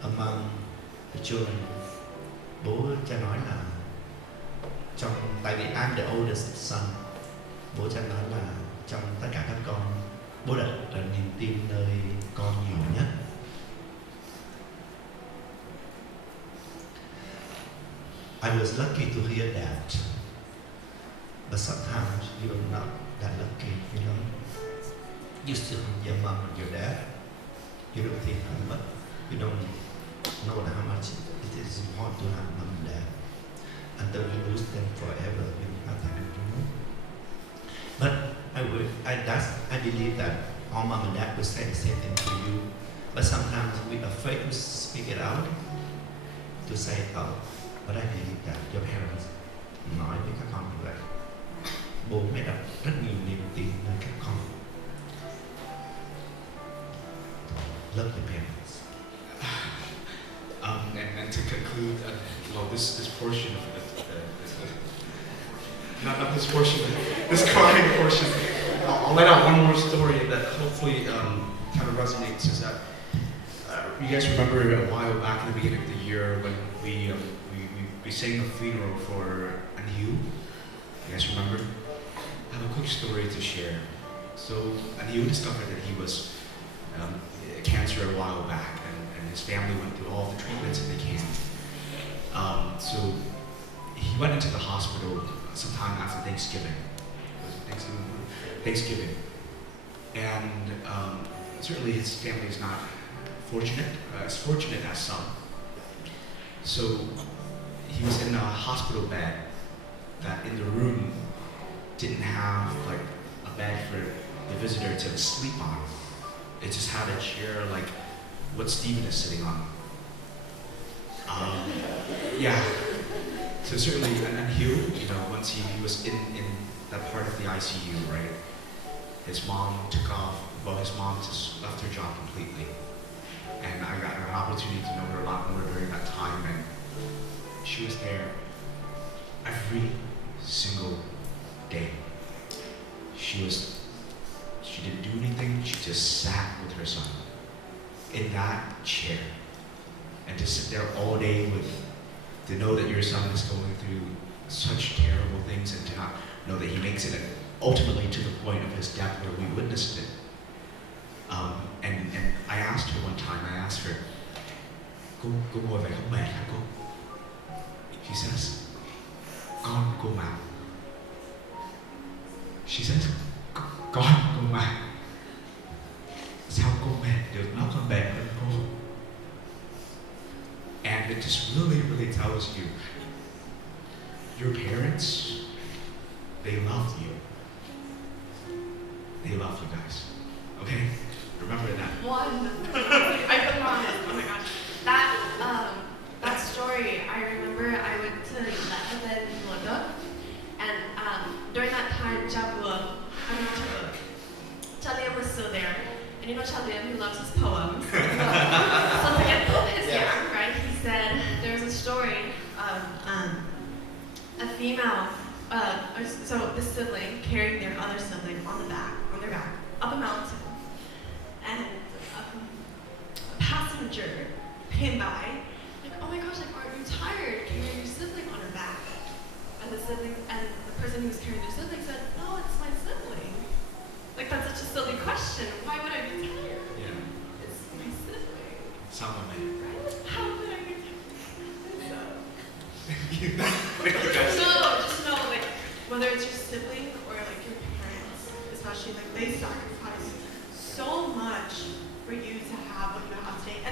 among the children, bố cha nói là trong, tại vì I'm the oldest son, bố cha nói là trong tất cả các con, bố đặt niềm tin nơi con nhiều nhất. I was lucky to hear that, but sometimes you are not that lucky, you know. You still have your mom and your dad. You don't think how much, you don't know how much it is important to have mom and dad. Until you lose them forever, you have nothing to do. But I believe that all mom and dad will say the same thing to you. But sometimes we're afraid to speak it out, to say, oh, but I believe that your parents nói với các con như vậy. Bố mẹ đặt rất nhiều niềm tin nơi các con. Love your parents. And to conclude, this portion of not this portion, this crying portion. I'll let out one more story that hopefully kind of resonates. Is that you guys remember a while back in the beginning of the year when we sang the funeral for Anhu? You guys remember? I have a quick story to share. So Anhu discovered that he was cancer a while back, and his family went through all the treatments that they can. So he went into the hospital sometime after Thanksgiving. Was it Thanksgiving. And certainly his family is not as fortunate as some. So he was in a hospital bed that in the room didn't have like a bed for the visitor to sleep on. It just had a chair like what Steven is sitting on. Yeah. So certainly, and Hugh, once he was in that part of the ICU, right? His mom took off. Well, his mom just left her job completely, and I got an opportunity to know her a lot more during that time, and she was there every single day. She didn't do anything. She just sat with her son in that chair, and to sit there all day to know that your son is going through such terrible things, and to not know that he makes it, and ultimately to the point of his death where we witnessed it. And I asked her one time. I asked her, "Cô ngồi vậy không mệt hả cô?" She says, "Con cô mà." She says, "Con cô mà." Sao cô mệt được, nó còn mệt hơn cô. And it just really, really tells you, your parents, they love you. They love you guys. Okay? Remember that. I promise. Oh my gosh. That story, I remember I went to Lebanon in London, and during that time, Chalian was still there. And you know Chalian, he loves his poems. So forgetful of his young, right? He said there was a story of a female, so the sibling carrying their other sibling on their back, up a mountain. And a passenger came by, like, oh my gosh, like, aren't you tired carrying your sibling on her back? And the person who was carrying their sibling said, no, it's my sibling. Like, that's such a silly question. Why would I be tired? Yeah. It's my sibling. Someone Right? How would I be tired? Thank you guys. So,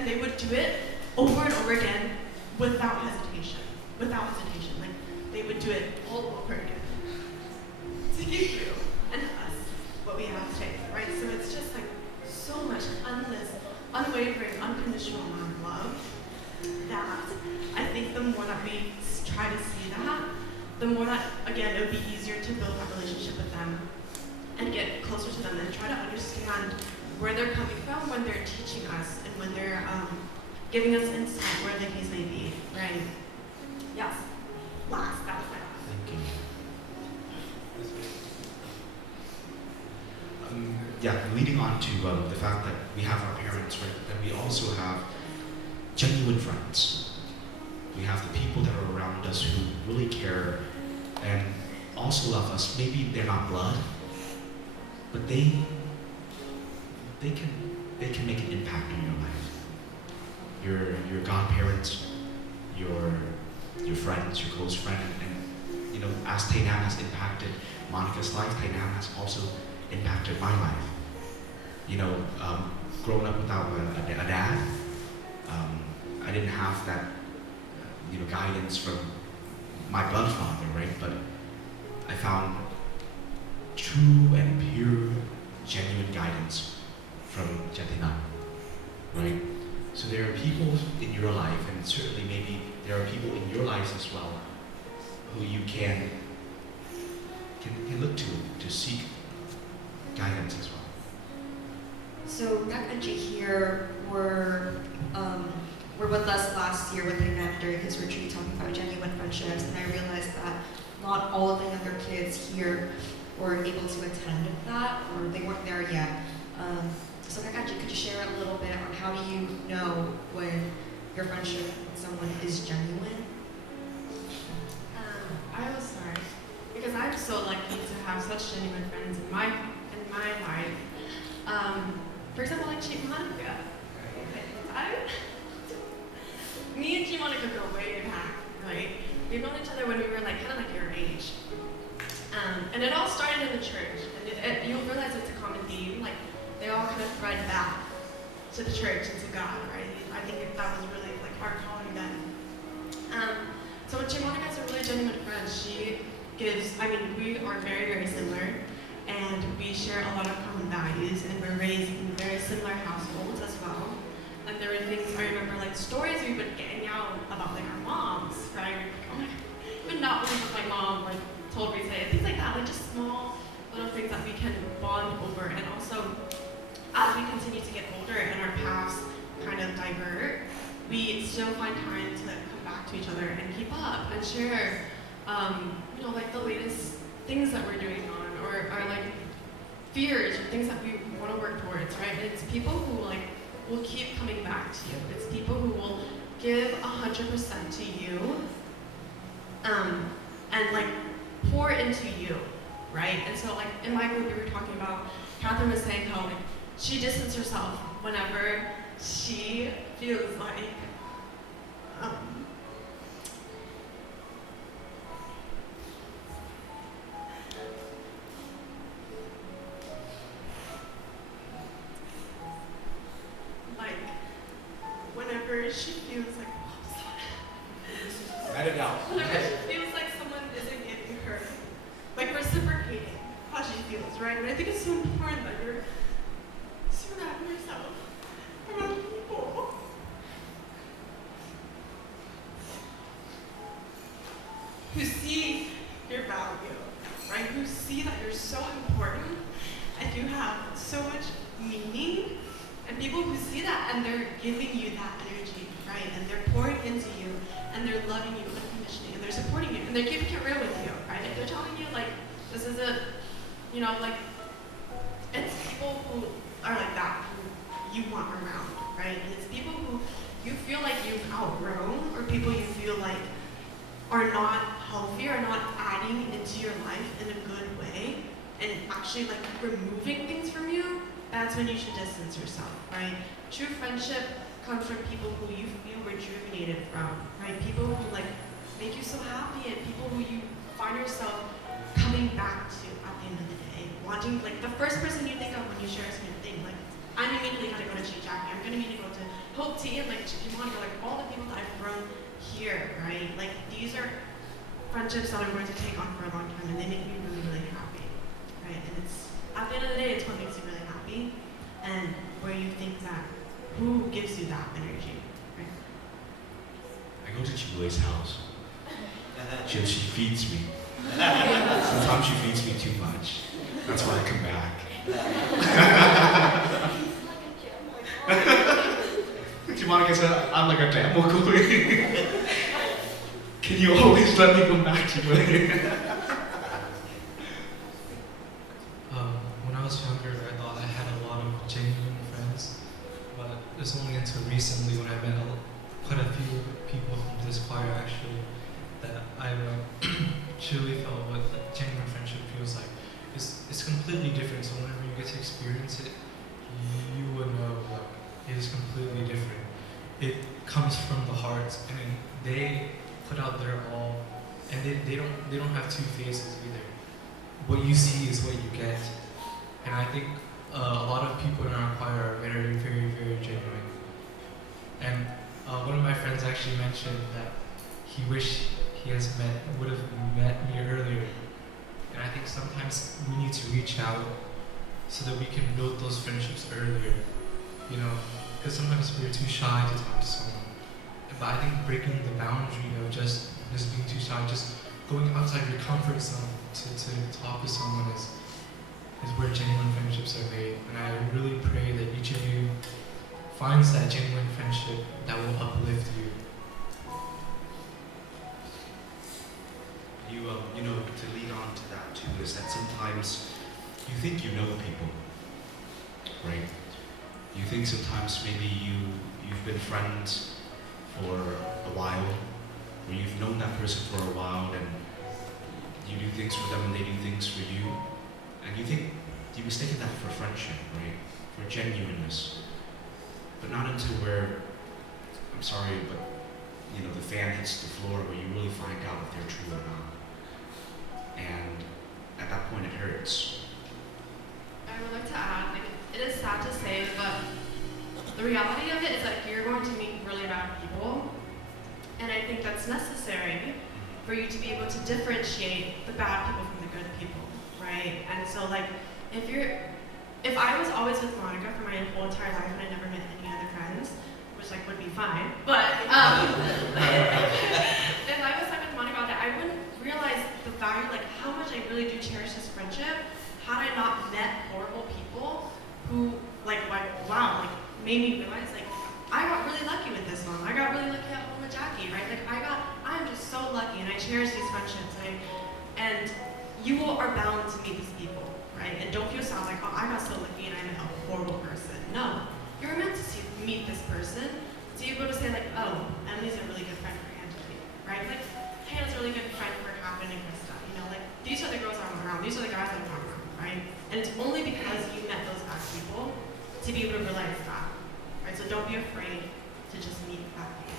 they would do it over and over again without hesitation. Without hesitation. Like, they would do it all over again to give you and us what we have today, right? So it's just like so much endless, unwavering, unconditional amount of love that I think the more that we try to see that, the more that, again, it would be easier to build that relationship with them and get closer to them and try to understand where they're coming from when they're teaching us and when they're giving us insight, where the case may be, right? Yes. Last, that was my last. Thank you. Yeah, leading on to the fact that we have our parents, right? That we also have genuine friends. We have the people that are around us who really care and also love us. Maybe they're not blood, but they can make an impact on your life. Your godparents, your friends, your close friend, and you know, as Tainam has impacted Monica's life, Tainam has also impacted my life. You know, growing up without a dad, I didn't have that, you know, guidance from my blood father, right? But I found true and pure, genuine guidance from Jatina, right? So there are people in your life, and certainly maybe there are people in your lives as well, who you can look to seek guidance as well. So Nakaji here were with us last year with him during his retreat talking about genuine friendships, and I realized that not all of the younger kids here were able to attend that, or they weren't there yet. So Nakaji, could you share a little bit on how do you know when your friendship with someone is genuine? I will start because I'm so lucky to have such genuine friends in my life. For example, like Chief Monica. Me and Chief Monica go way back, right? We've known each other when we were like kind of like your age, and it all started in the church. And you'll realize it's a common theme. Like they all kind of thread back to the church and to God, right? I think that was really like our calling then. So Chief Monica is a really genuine friend. She gives. I mean, we are very, very similar. And we share a lot of common values, and we're raised in very similar households as well. And there were things, I remember like stories we've been getting out about like our moms, right? We're like, oh my God, I would not believe what my mom like told me today. Things like that, like just small little things that we can bond over. And also, as we continue to get older and our paths kind of divert, we still find time to come back to each other and keep up and share, you know, like the latest things that we're doing on, or like fears or things that we want to work towards, right? And it's people who like will keep coming back to you. It's people who will give 100% to you, and like pour into you, right? And so like in my group we were talking about, Catherine was saying how like she distances herself whenever she feels like whenever she feels like, Write it down. whenever she feels like someone isn't giving her, like reciprocating how she feels, right? And I think it's so important that you're surrounding yourself around people who see your value, right? Who see that you're so important and you have so much meaning. And people who see that and they're giving you that energy, right? And they're pouring into you and they're loving you unconditionally and they're supporting you and they're keeping it real with you, right? If they're telling you like, this is a, you know, like, it's people who are like that, who you want around, right? And it's people who you feel like you've outgrown or people you feel like are not healthy or not adding into your life in a good way and actually like removing things from you. That's when you should distance yourself, right? True friendship comes from people who you feel rejuvenated from, right? People who like make you so happy and people who you find yourself coming back to at the end of the day. Wanting, like the first person you think of when you share a certain thing, like I'm immediately gonna go to Chi Jackie, I'm gonna immediately go to hope to end like Monica, like all the people that I've grown here, right? Like these are friendships that I'm going to take on for a long time, and they make me really, really happy, right? And it's at the end of the day, it's what makes you really happy, and where you think that who gives you that energy, right? I go to Chibue's house. She feeds me. Sometimes she feeds me too much. That's why I come back. Monica said, I'm like a demo queen. Can you always let me come back to you? When I was younger, I thought I had a lot of genuine friends, but it's only until recently when I met quite a few people from this choir actually that I truly felt what a genuine friendship feels like. It's completely different, so whenever you get to experience it, you would know like, it is completely different. It comes from the heart, and they put out their all, and they don't have two faces either. What you see is what you get, and I think a lot of people in our choir are very, very, very genuine. And one of my friends actually mentioned that he wished would have met me earlier. And I think sometimes we need to reach out so that we can build those friendships earlier. You know, because sometimes we're too shy to talk to someone. But I think breaking the boundary of just being too shy, just going outside your comfort zone to talk to someone is where genuine friendships are made. And I really pray that each of you finds that genuine friendship that will uplift you. You know, to lead on to that too, is that sometimes you think you know people, right? You think sometimes maybe you've been friends for a while, or you've known that person for a while, and you do things for them and they do things for you, and you think you mistaken that for friendship, right? For genuineness, but not until where, I'm sorry, but you know, the fan hits the floor where you really find out if they're true or not. And at that point it hurts. I would like to add, like, it is sad to say, but the reality of it is that you're going to meet really bad people, and I think that's necessary for you to be able to differentiate the bad people from the good people, right? And so, like, if I was always with Monica for my whole entire life and I never met any other friends, which like would be fine, but if I was stuck with Monica all day, I wouldn't realize the value, like how much I really do cherish this friendship had I not met horrible people who wow, like made me realize like I got really lucky with this one. I got really lucky at home with Jackie, right? Like I'm just so lucky, and I cherish these friendships. And you are bound to meet these people, right? And don't feel sad like, oh, I got so lucky and I met a horrible person. No, you're meant to meet this person, so you go to say like, oh, Emily's a really good friend for Angela, right? Like Hannah's a really good friend for Happen and Krista. You know, like these are the girls I'm around. These are the guys I'm around, right? And it's only because you met those bad people to be able to realize that, right? So don't be afraid to just meet bad people.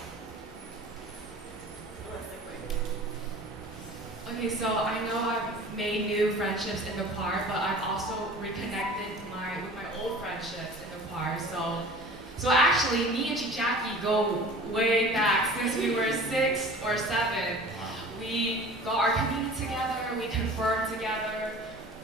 Okay, so I know I've made new friendships in the choir, but I've also reconnected with my old friendships in the choir. So actually, me and Jackie go way back since we were 6 or 7. We got our community together, we confirmed together,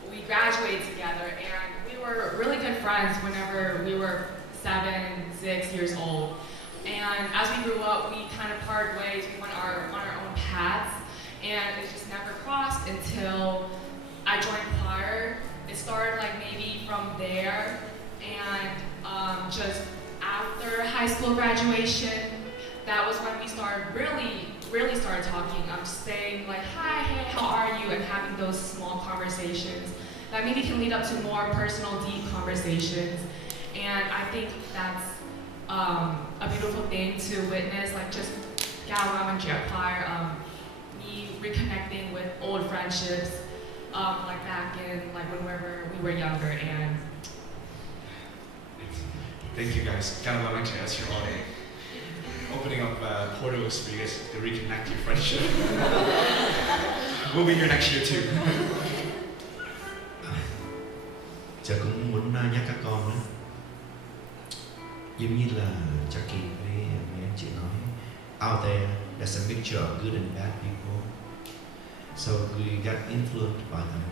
we graduated together, and we were really good friends whenever we were 7, 6 years old. And as we grew up, we kind of parted ways. We went on our own paths, and it just never crossed until I joined choir. It started like maybe from there, and just after high school graduation, that was when we started really started talking. Saying like, hi, hey, how are you? And having those small conversations that maybe can lead up to more personal, deep conversations. And I think that's a beautiful thing to witness, like just Galram and Jet Choir, me reconnecting with old friendships, like back in like whenever we were younger. And thank you guys. Kind of like to ask you all opening up portals for you guys to reconnect your friendship. We'll be here next year too. Giờ cũng muốn nhắc các con nữa. giống như là Jackie với mấy anh chị nói, out there there's a mixture of good and bad people, so we got influenced by them.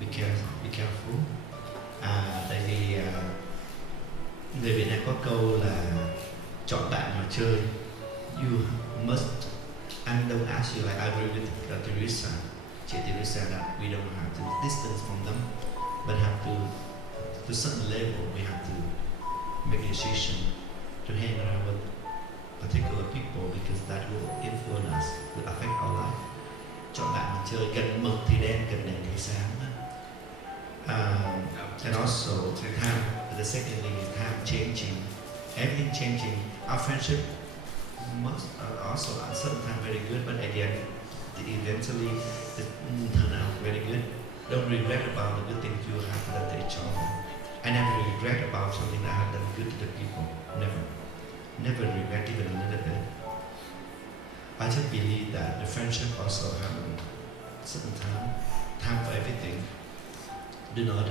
Be careful. Tại vì người Việt Nam có câu là chọn bạn mà chơi. You must, and don't ask you, like I agree with Teresa, chị Teresa, that we don't have to distance from them, but have to certain level we have to make a decision to hang around with particular people because that will influence us, will affect our life. Chọn bạn mà chơi, gần mực thì đen, gần đèn thì sáng. And also time, the second thing is time changing, everything changing. Our friendship must also at certain time very good, but again, eventually it turn out very good. Don't regret about the good things you have done to each other. I never regret about something that I have done good to the people. Never. Never regret even a little bit. I just believe that the friendship also have a certain time for everything. Do not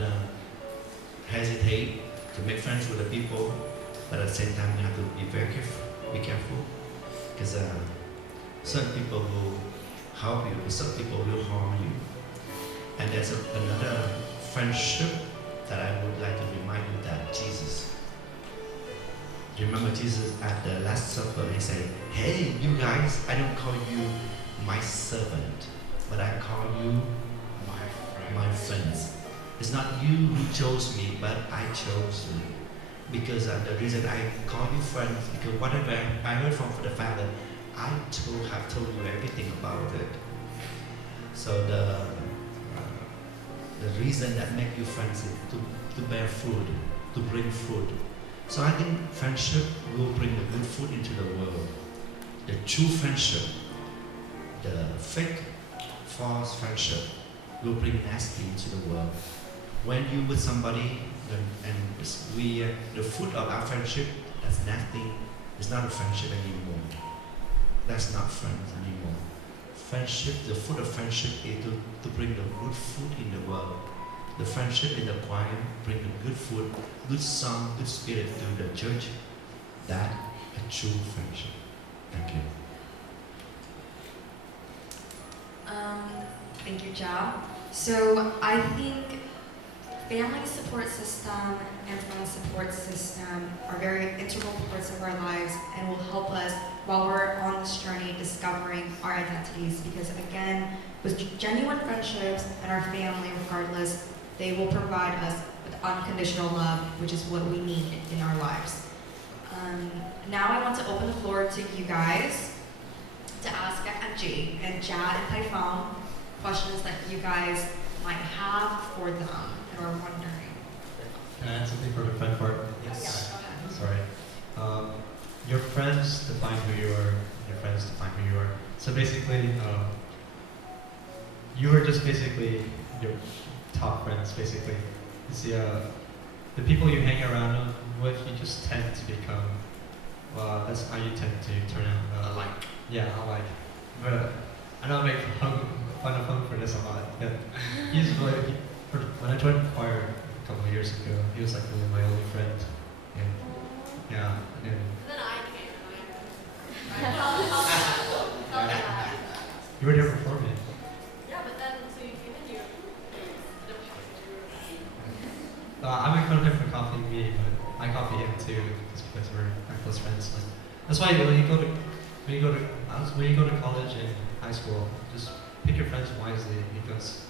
hesitate to make friends with the people, but at the same time you have to be very careful, because certain people will help you, but some people will harm you. And there's another friendship that I would like to remind you that Jesus. Remember Jesus at the Last Supper, he said, "Hey, you guys, I don't call you my servant, but I call you my friends. It's not you who chose me, but I chose you. Because the reason I call you friends, because whatever I heard from the Father, I have told you everything about it. So the reason that make you friends is to bear fruit, to bring fruit. So I think friendship will bring the good fruit into the world. The true friendship, the fake, false friendship will bring nasty into the world. When you with somebody and the fruit of our friendship, that's nasty, it's not a friendship anymore. That's not friends anymore. Friendship, the fruit of friendship is to bring the good fruit in the world. The friendship in the choir bring the good food, good song, good spirit to the church. That a true friendship. Thank you. Thank you, Zhao. So I think family support system and friend support system are very integral parts of our lives and will help us while we're on this journey discovering our identities, because again, with genuine friendships and our family regardless, they will provide us with unconditional love, which is what we need in our lives. Now I want to open the floor to you guys to ask Angie and Jad and Taifeng questions that you guys might have for them and are wondering. Can I add something for the friend part? Yes. Sorry. Your friends define who you are. Your friends define who you are. So basically, you are just basically your top friends. Basically, it's the people you hang around with. You just tend to become. Well, that's how you tend to turn out. Alike. Yeah, alike. But I don't make fun of him for this a lot. But he's really. When I joined choir a couple of years ago, he was like really my only friend. And yeah, and Then I came and I. you were there before me. Yeah, but then so you came in here. I make fun of him for copying me, but I copy him too, just because we're close friends. Like, that's why when you go to college and high school, just pick your friends wisely, because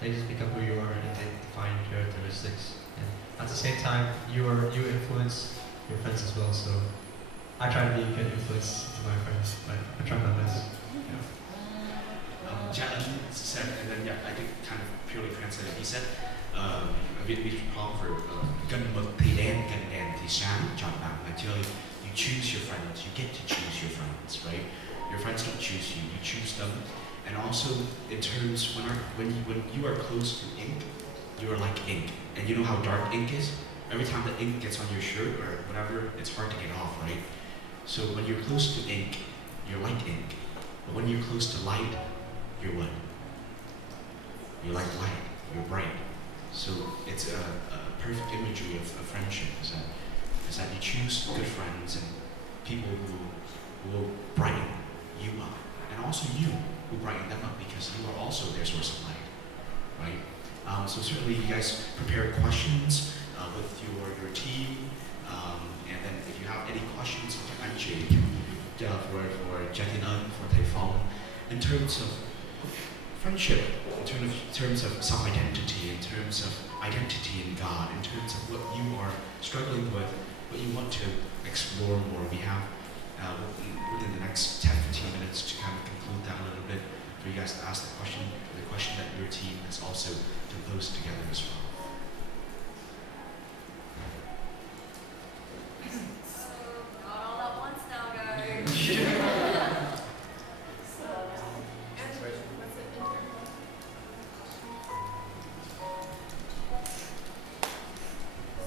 they just become who you are and they define characteristics. And at the same time, you influence your friends as well. So I try to be a good influence to my friends, but I try my best. Challenge said, and then I think kind of purely translated. He said, Vietnamese proverb, "Gần mực thì đen, gần đèn thì sáng, chọn bạn mà chơi." You choose your friends. You get to choose your friends, right? Your friends don't choose you. You choose them. And also, in terms when you are close to ink, you are like ink. And you know how dark ink is? Every time the ink gets on your shirt or whatever, it's hard to get off, right? So when you're close to ink, you're like ink. But when you're close to light, you're what? You're like light. You're bright. So it's a perfect imagery of friendship. Is that is that you choose good friends and people who will brighten you up, and also you who brighten them up because you are also their source of light, right? So certainly you guys prepare questions with your team, and then if you have any questions for Anjay, for Jatinan, for Taifong, in terms of friendship, in terms of self-identity, in terms of identity in God, in terms of what you are struggling with, what you want to explore more. We have within the next 10-15 minutes to kind of conclude that a little bit for you guys to ask the question that your team has also composed together as well. Not all at once now, guys.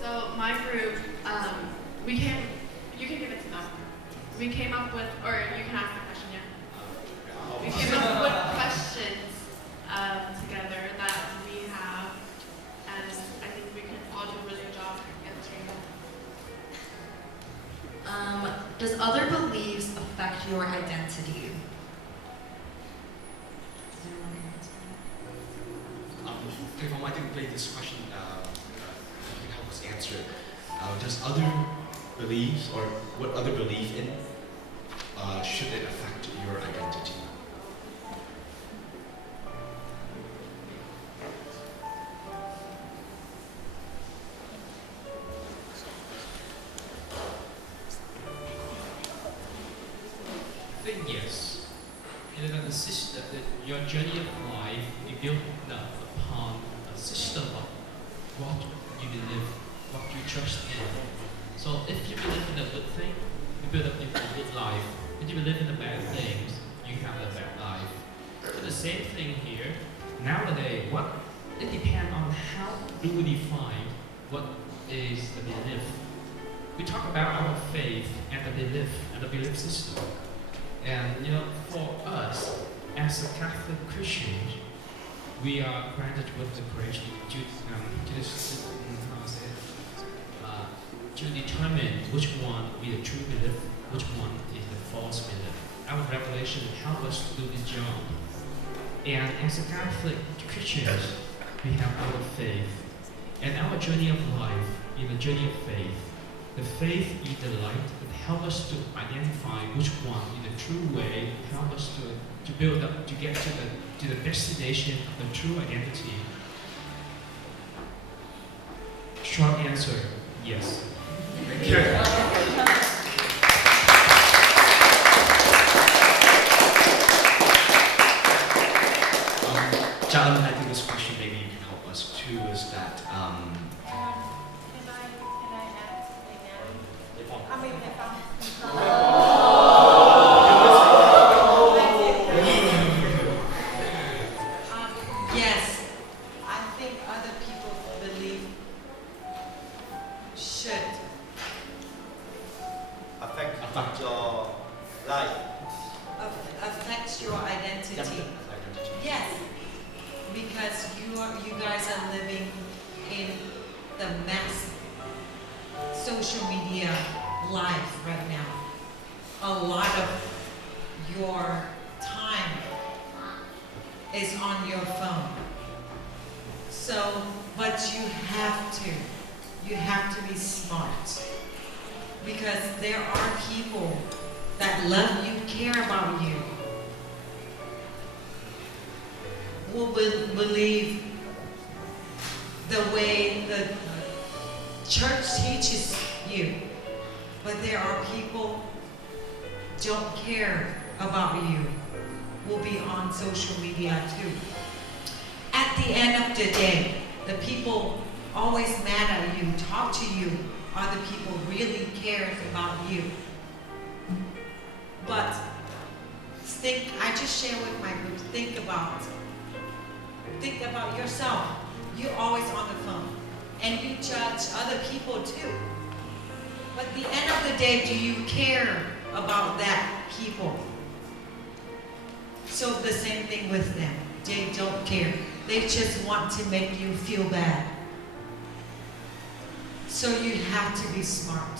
So my group, you can give it to them. We came up with, or you can ask the question, yeah. We came up with questions together that we have, and I think we can all do a really good job answering them. Does other beliefs affect your identity? Does anyone answer? Taifong, I think this question can help us answer. Does other beliefs, or what other belief in, should it affect your identity? I think yes. You know, the system, that your journey of life is built up upon a system of what you believe, what you trust in. So if you believe in a good thing, you build up a good life. If you believe in the bad things, you have a bad life. So the same thing here. Nowadays, it depends on how do we define what is the belief. We talk about our faith and the belief system. And you know, for us as a Catholic Christian, we are granted with the grace to determine which one is the true belief, which one is the false belief. Our revelation helps us to do the job. And as a Catholic Christians, we have our faith. And our journey of life is a journey of faith. The faith is the light that helps us to identify which one is the true way, help us to build up, to get to the destination of the true identity. Short answer, yes. Thank you. John, I think this question maybe you can help us too, is that Can I ask again? I mean, Yes, I think other people's belief should affect your life. affect your identity. Yes, because you guys are living in the mass social media life right now. A lot of your time is on your phone. So, but you have to be smart. Because there are people that love you, care about you, will believe the way the church teaches you. But there are people don't care about you, will be on social media too. At the end of the day, the people always mad at you, talk to you, are the people really cares about you. But I just share with my group, think about yourself. You're always on the phone, and you judge other people too. But at the end of the day, do you care about that people? So the same thing with them. They don't care. They just want to make you feel bad. So you have to be smart.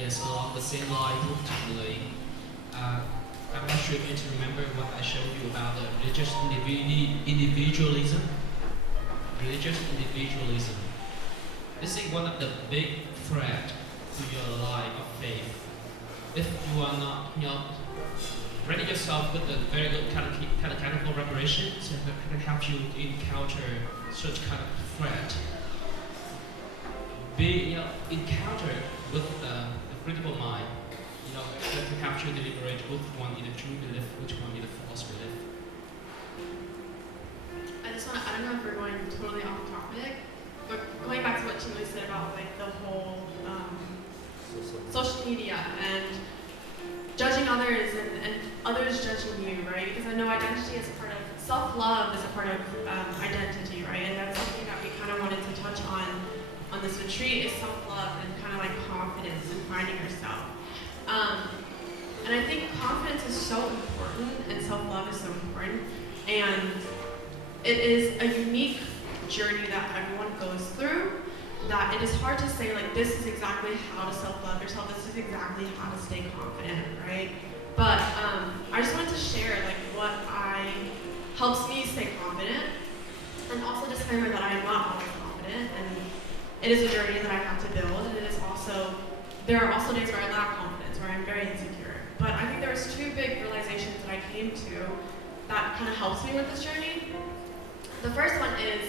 Yes, along the same line, particularly, I'm not sure if you remember what I showed you about the religious individualism. Religious individualism. This is one of the big threats to your life of faith. If you are not, ready yourself with a very good kind of preparation to kind of help you encounter such kind of threat. Be encounter with the critical mind. That can help you deliberate which one is the true belief, which one is the false belief. I don't know if we're going totally off topic, but going back to what Chinli said about like the whole social media and judging others and others judging you, right? Because I know identity is a part of, self-love is a part of identity, right? And that's something that we kind of wanted to touch on this retreat is self-love and kind of like confidence and finding yourself. And I think confidence is so important and self-love is so important. And it is a unique journey that everyone goes through, that it is hard to say like this is exactly how to self-love yourself, this is exactly how to stay confident, right? But I just wanted to share like what helps me stay confident, and also disclaimer that I am not always confident, and it is a journey that I have to build, and there are also days where I lack confidence, where I'm very insecure. But I think there's two big realizations that I came to that kind of helps me with this journey. The first one is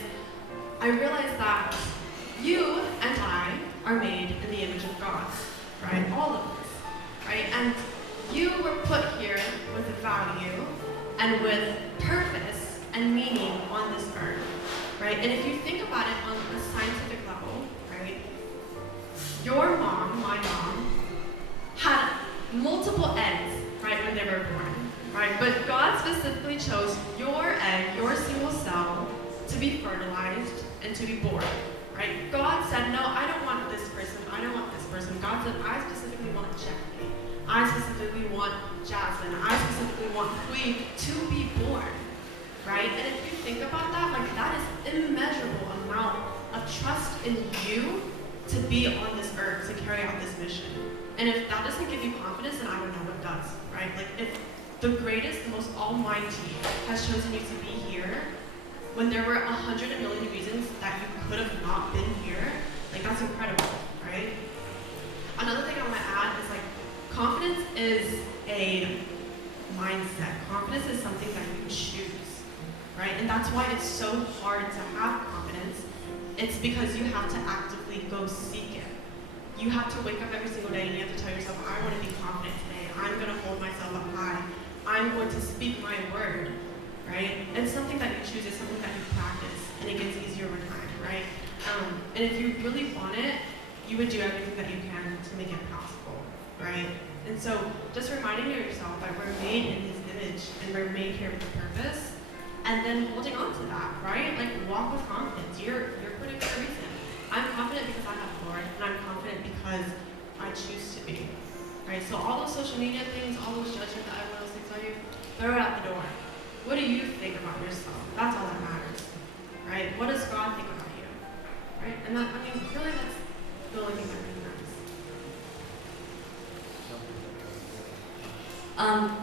I realized that you and I are made in the image of God, right? All of us, right? And you were put here with value and with purpose and meaning on this earth, right? And if you think about it on a scientific level, right? Your mom, my mom, had multiple eggs, right, when they were born, right? But God specifically chose your egg, your single cell, to be fertilized and to be born, right? God said, no, I don't want this person, I don't want this person. God said, I specifically want Jackie. I specifically want Jasmine. I specifically want Hui to be born, right? And if you think about that, like that is immeasurable amount of trust in you to be on this earth, to carry out this mission. And if that doesn't give you confidence, then I don't know what does, right? Like if the greatest, the most almighty has chosen you to be here, when there were 100 million reasons that you could have not been here, like that's incredible, right? Another thing I want to add is like, confidence is a mindset. Confidence is something that you choose, right? And that's why it's so hard to have confidence. It's because you have to actively go seek it. You have to wake up every single day and you have to tell yourself, I want to be confident today. I'm going to hold myself up high. I'm going to speak my word, right? And something that you choose is something that you practice, and it gets easier over time, right? And if you really want it, you would do everything that you can to make it possible, right? And so just reminding yourself that we're made in His image and we're made here with a purpose, and then holding on to that, right? Like walk with confidence. You're put here for a reason. I'm confident because I have the Lord, and I'm confident because I choose to be, right? So all those social media things, all those judgments that everyone else thinks of you, throw it out the door. What do you think about yourself? That's all that matters, right? What does God think about you, right? And that, I mean, really that's the only thing that really matters.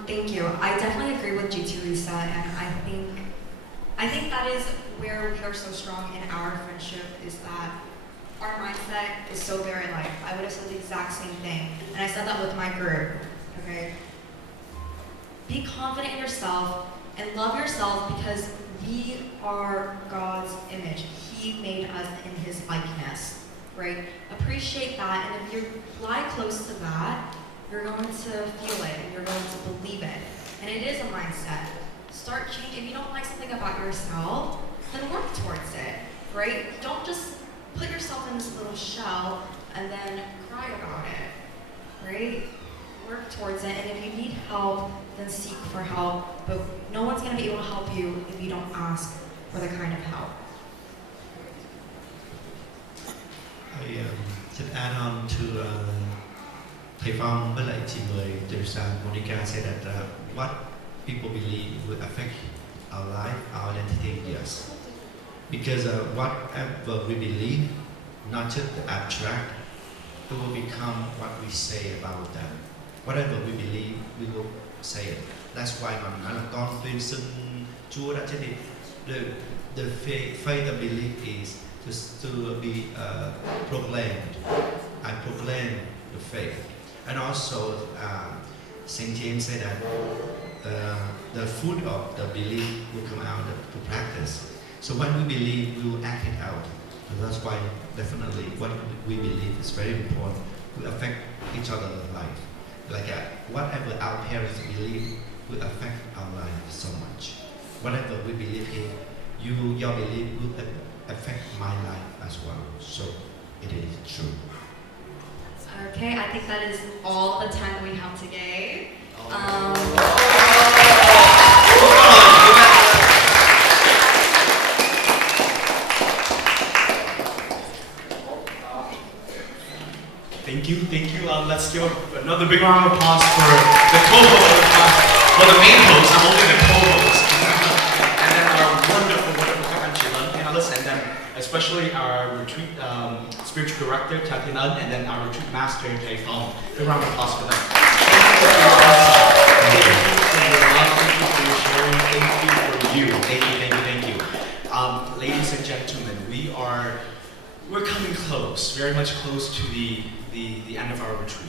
Thank you. I definitely agree with G2 Lisa, and I think that is where we are so strong in our friendship, is that our mindset is so very alike. I would have said the exact same thing, and I said that with my group, okay? Be confident in yourself and love yourself because we are God's image. He made us in His likeness, right? Appreciate that, and if you lie close to that, you're going to feel it, and you're going to believe it. And it is a mindset. Start changing. If you don't like something about yourself, then work towards it, right? Don't just put yourself in this little shell and then cry about it, right? Work towards it, and if you need help, then seek for help. But no one's going to be able to help you if you don't ask for the kind of help. I just add on to Thầy Phong với lại chị Mười, Teresa, Monica said that what people believe will affect our life, our identity, yes. Because whatever we believe, not just the abstract, it will become what we say about that. Whatever we believe, we will say it. That's why mà nói là con tuyên xưng Chúa đã chết đi. The faith and belief is to be proclaimed. I proclaim the faith. And also, Saint James said that the fruit of the belief will come out to practice. So when we believe, we will act it out. And that's why definitely what we believe is very important. We affect each other's life. Like whatever our parents believe will affect our life so much. Whatever we believe in, your belief will affect my life as well. So it is true. Okay, I think that is all the time we have today. Thank you. Let's give another big round of applause for the co-host, for the main host. I'm only the co-host. And then our wonderful panelists, and then especially our retreat spiritual director, Tatiana, and then our retreat master, Jay Fong. Big round of applause for them. Thank you for your love, thank you for your sharing, thank you for you. Thank you. Ladies and gentlemen, we're coming close, very much close to the end of our retreat.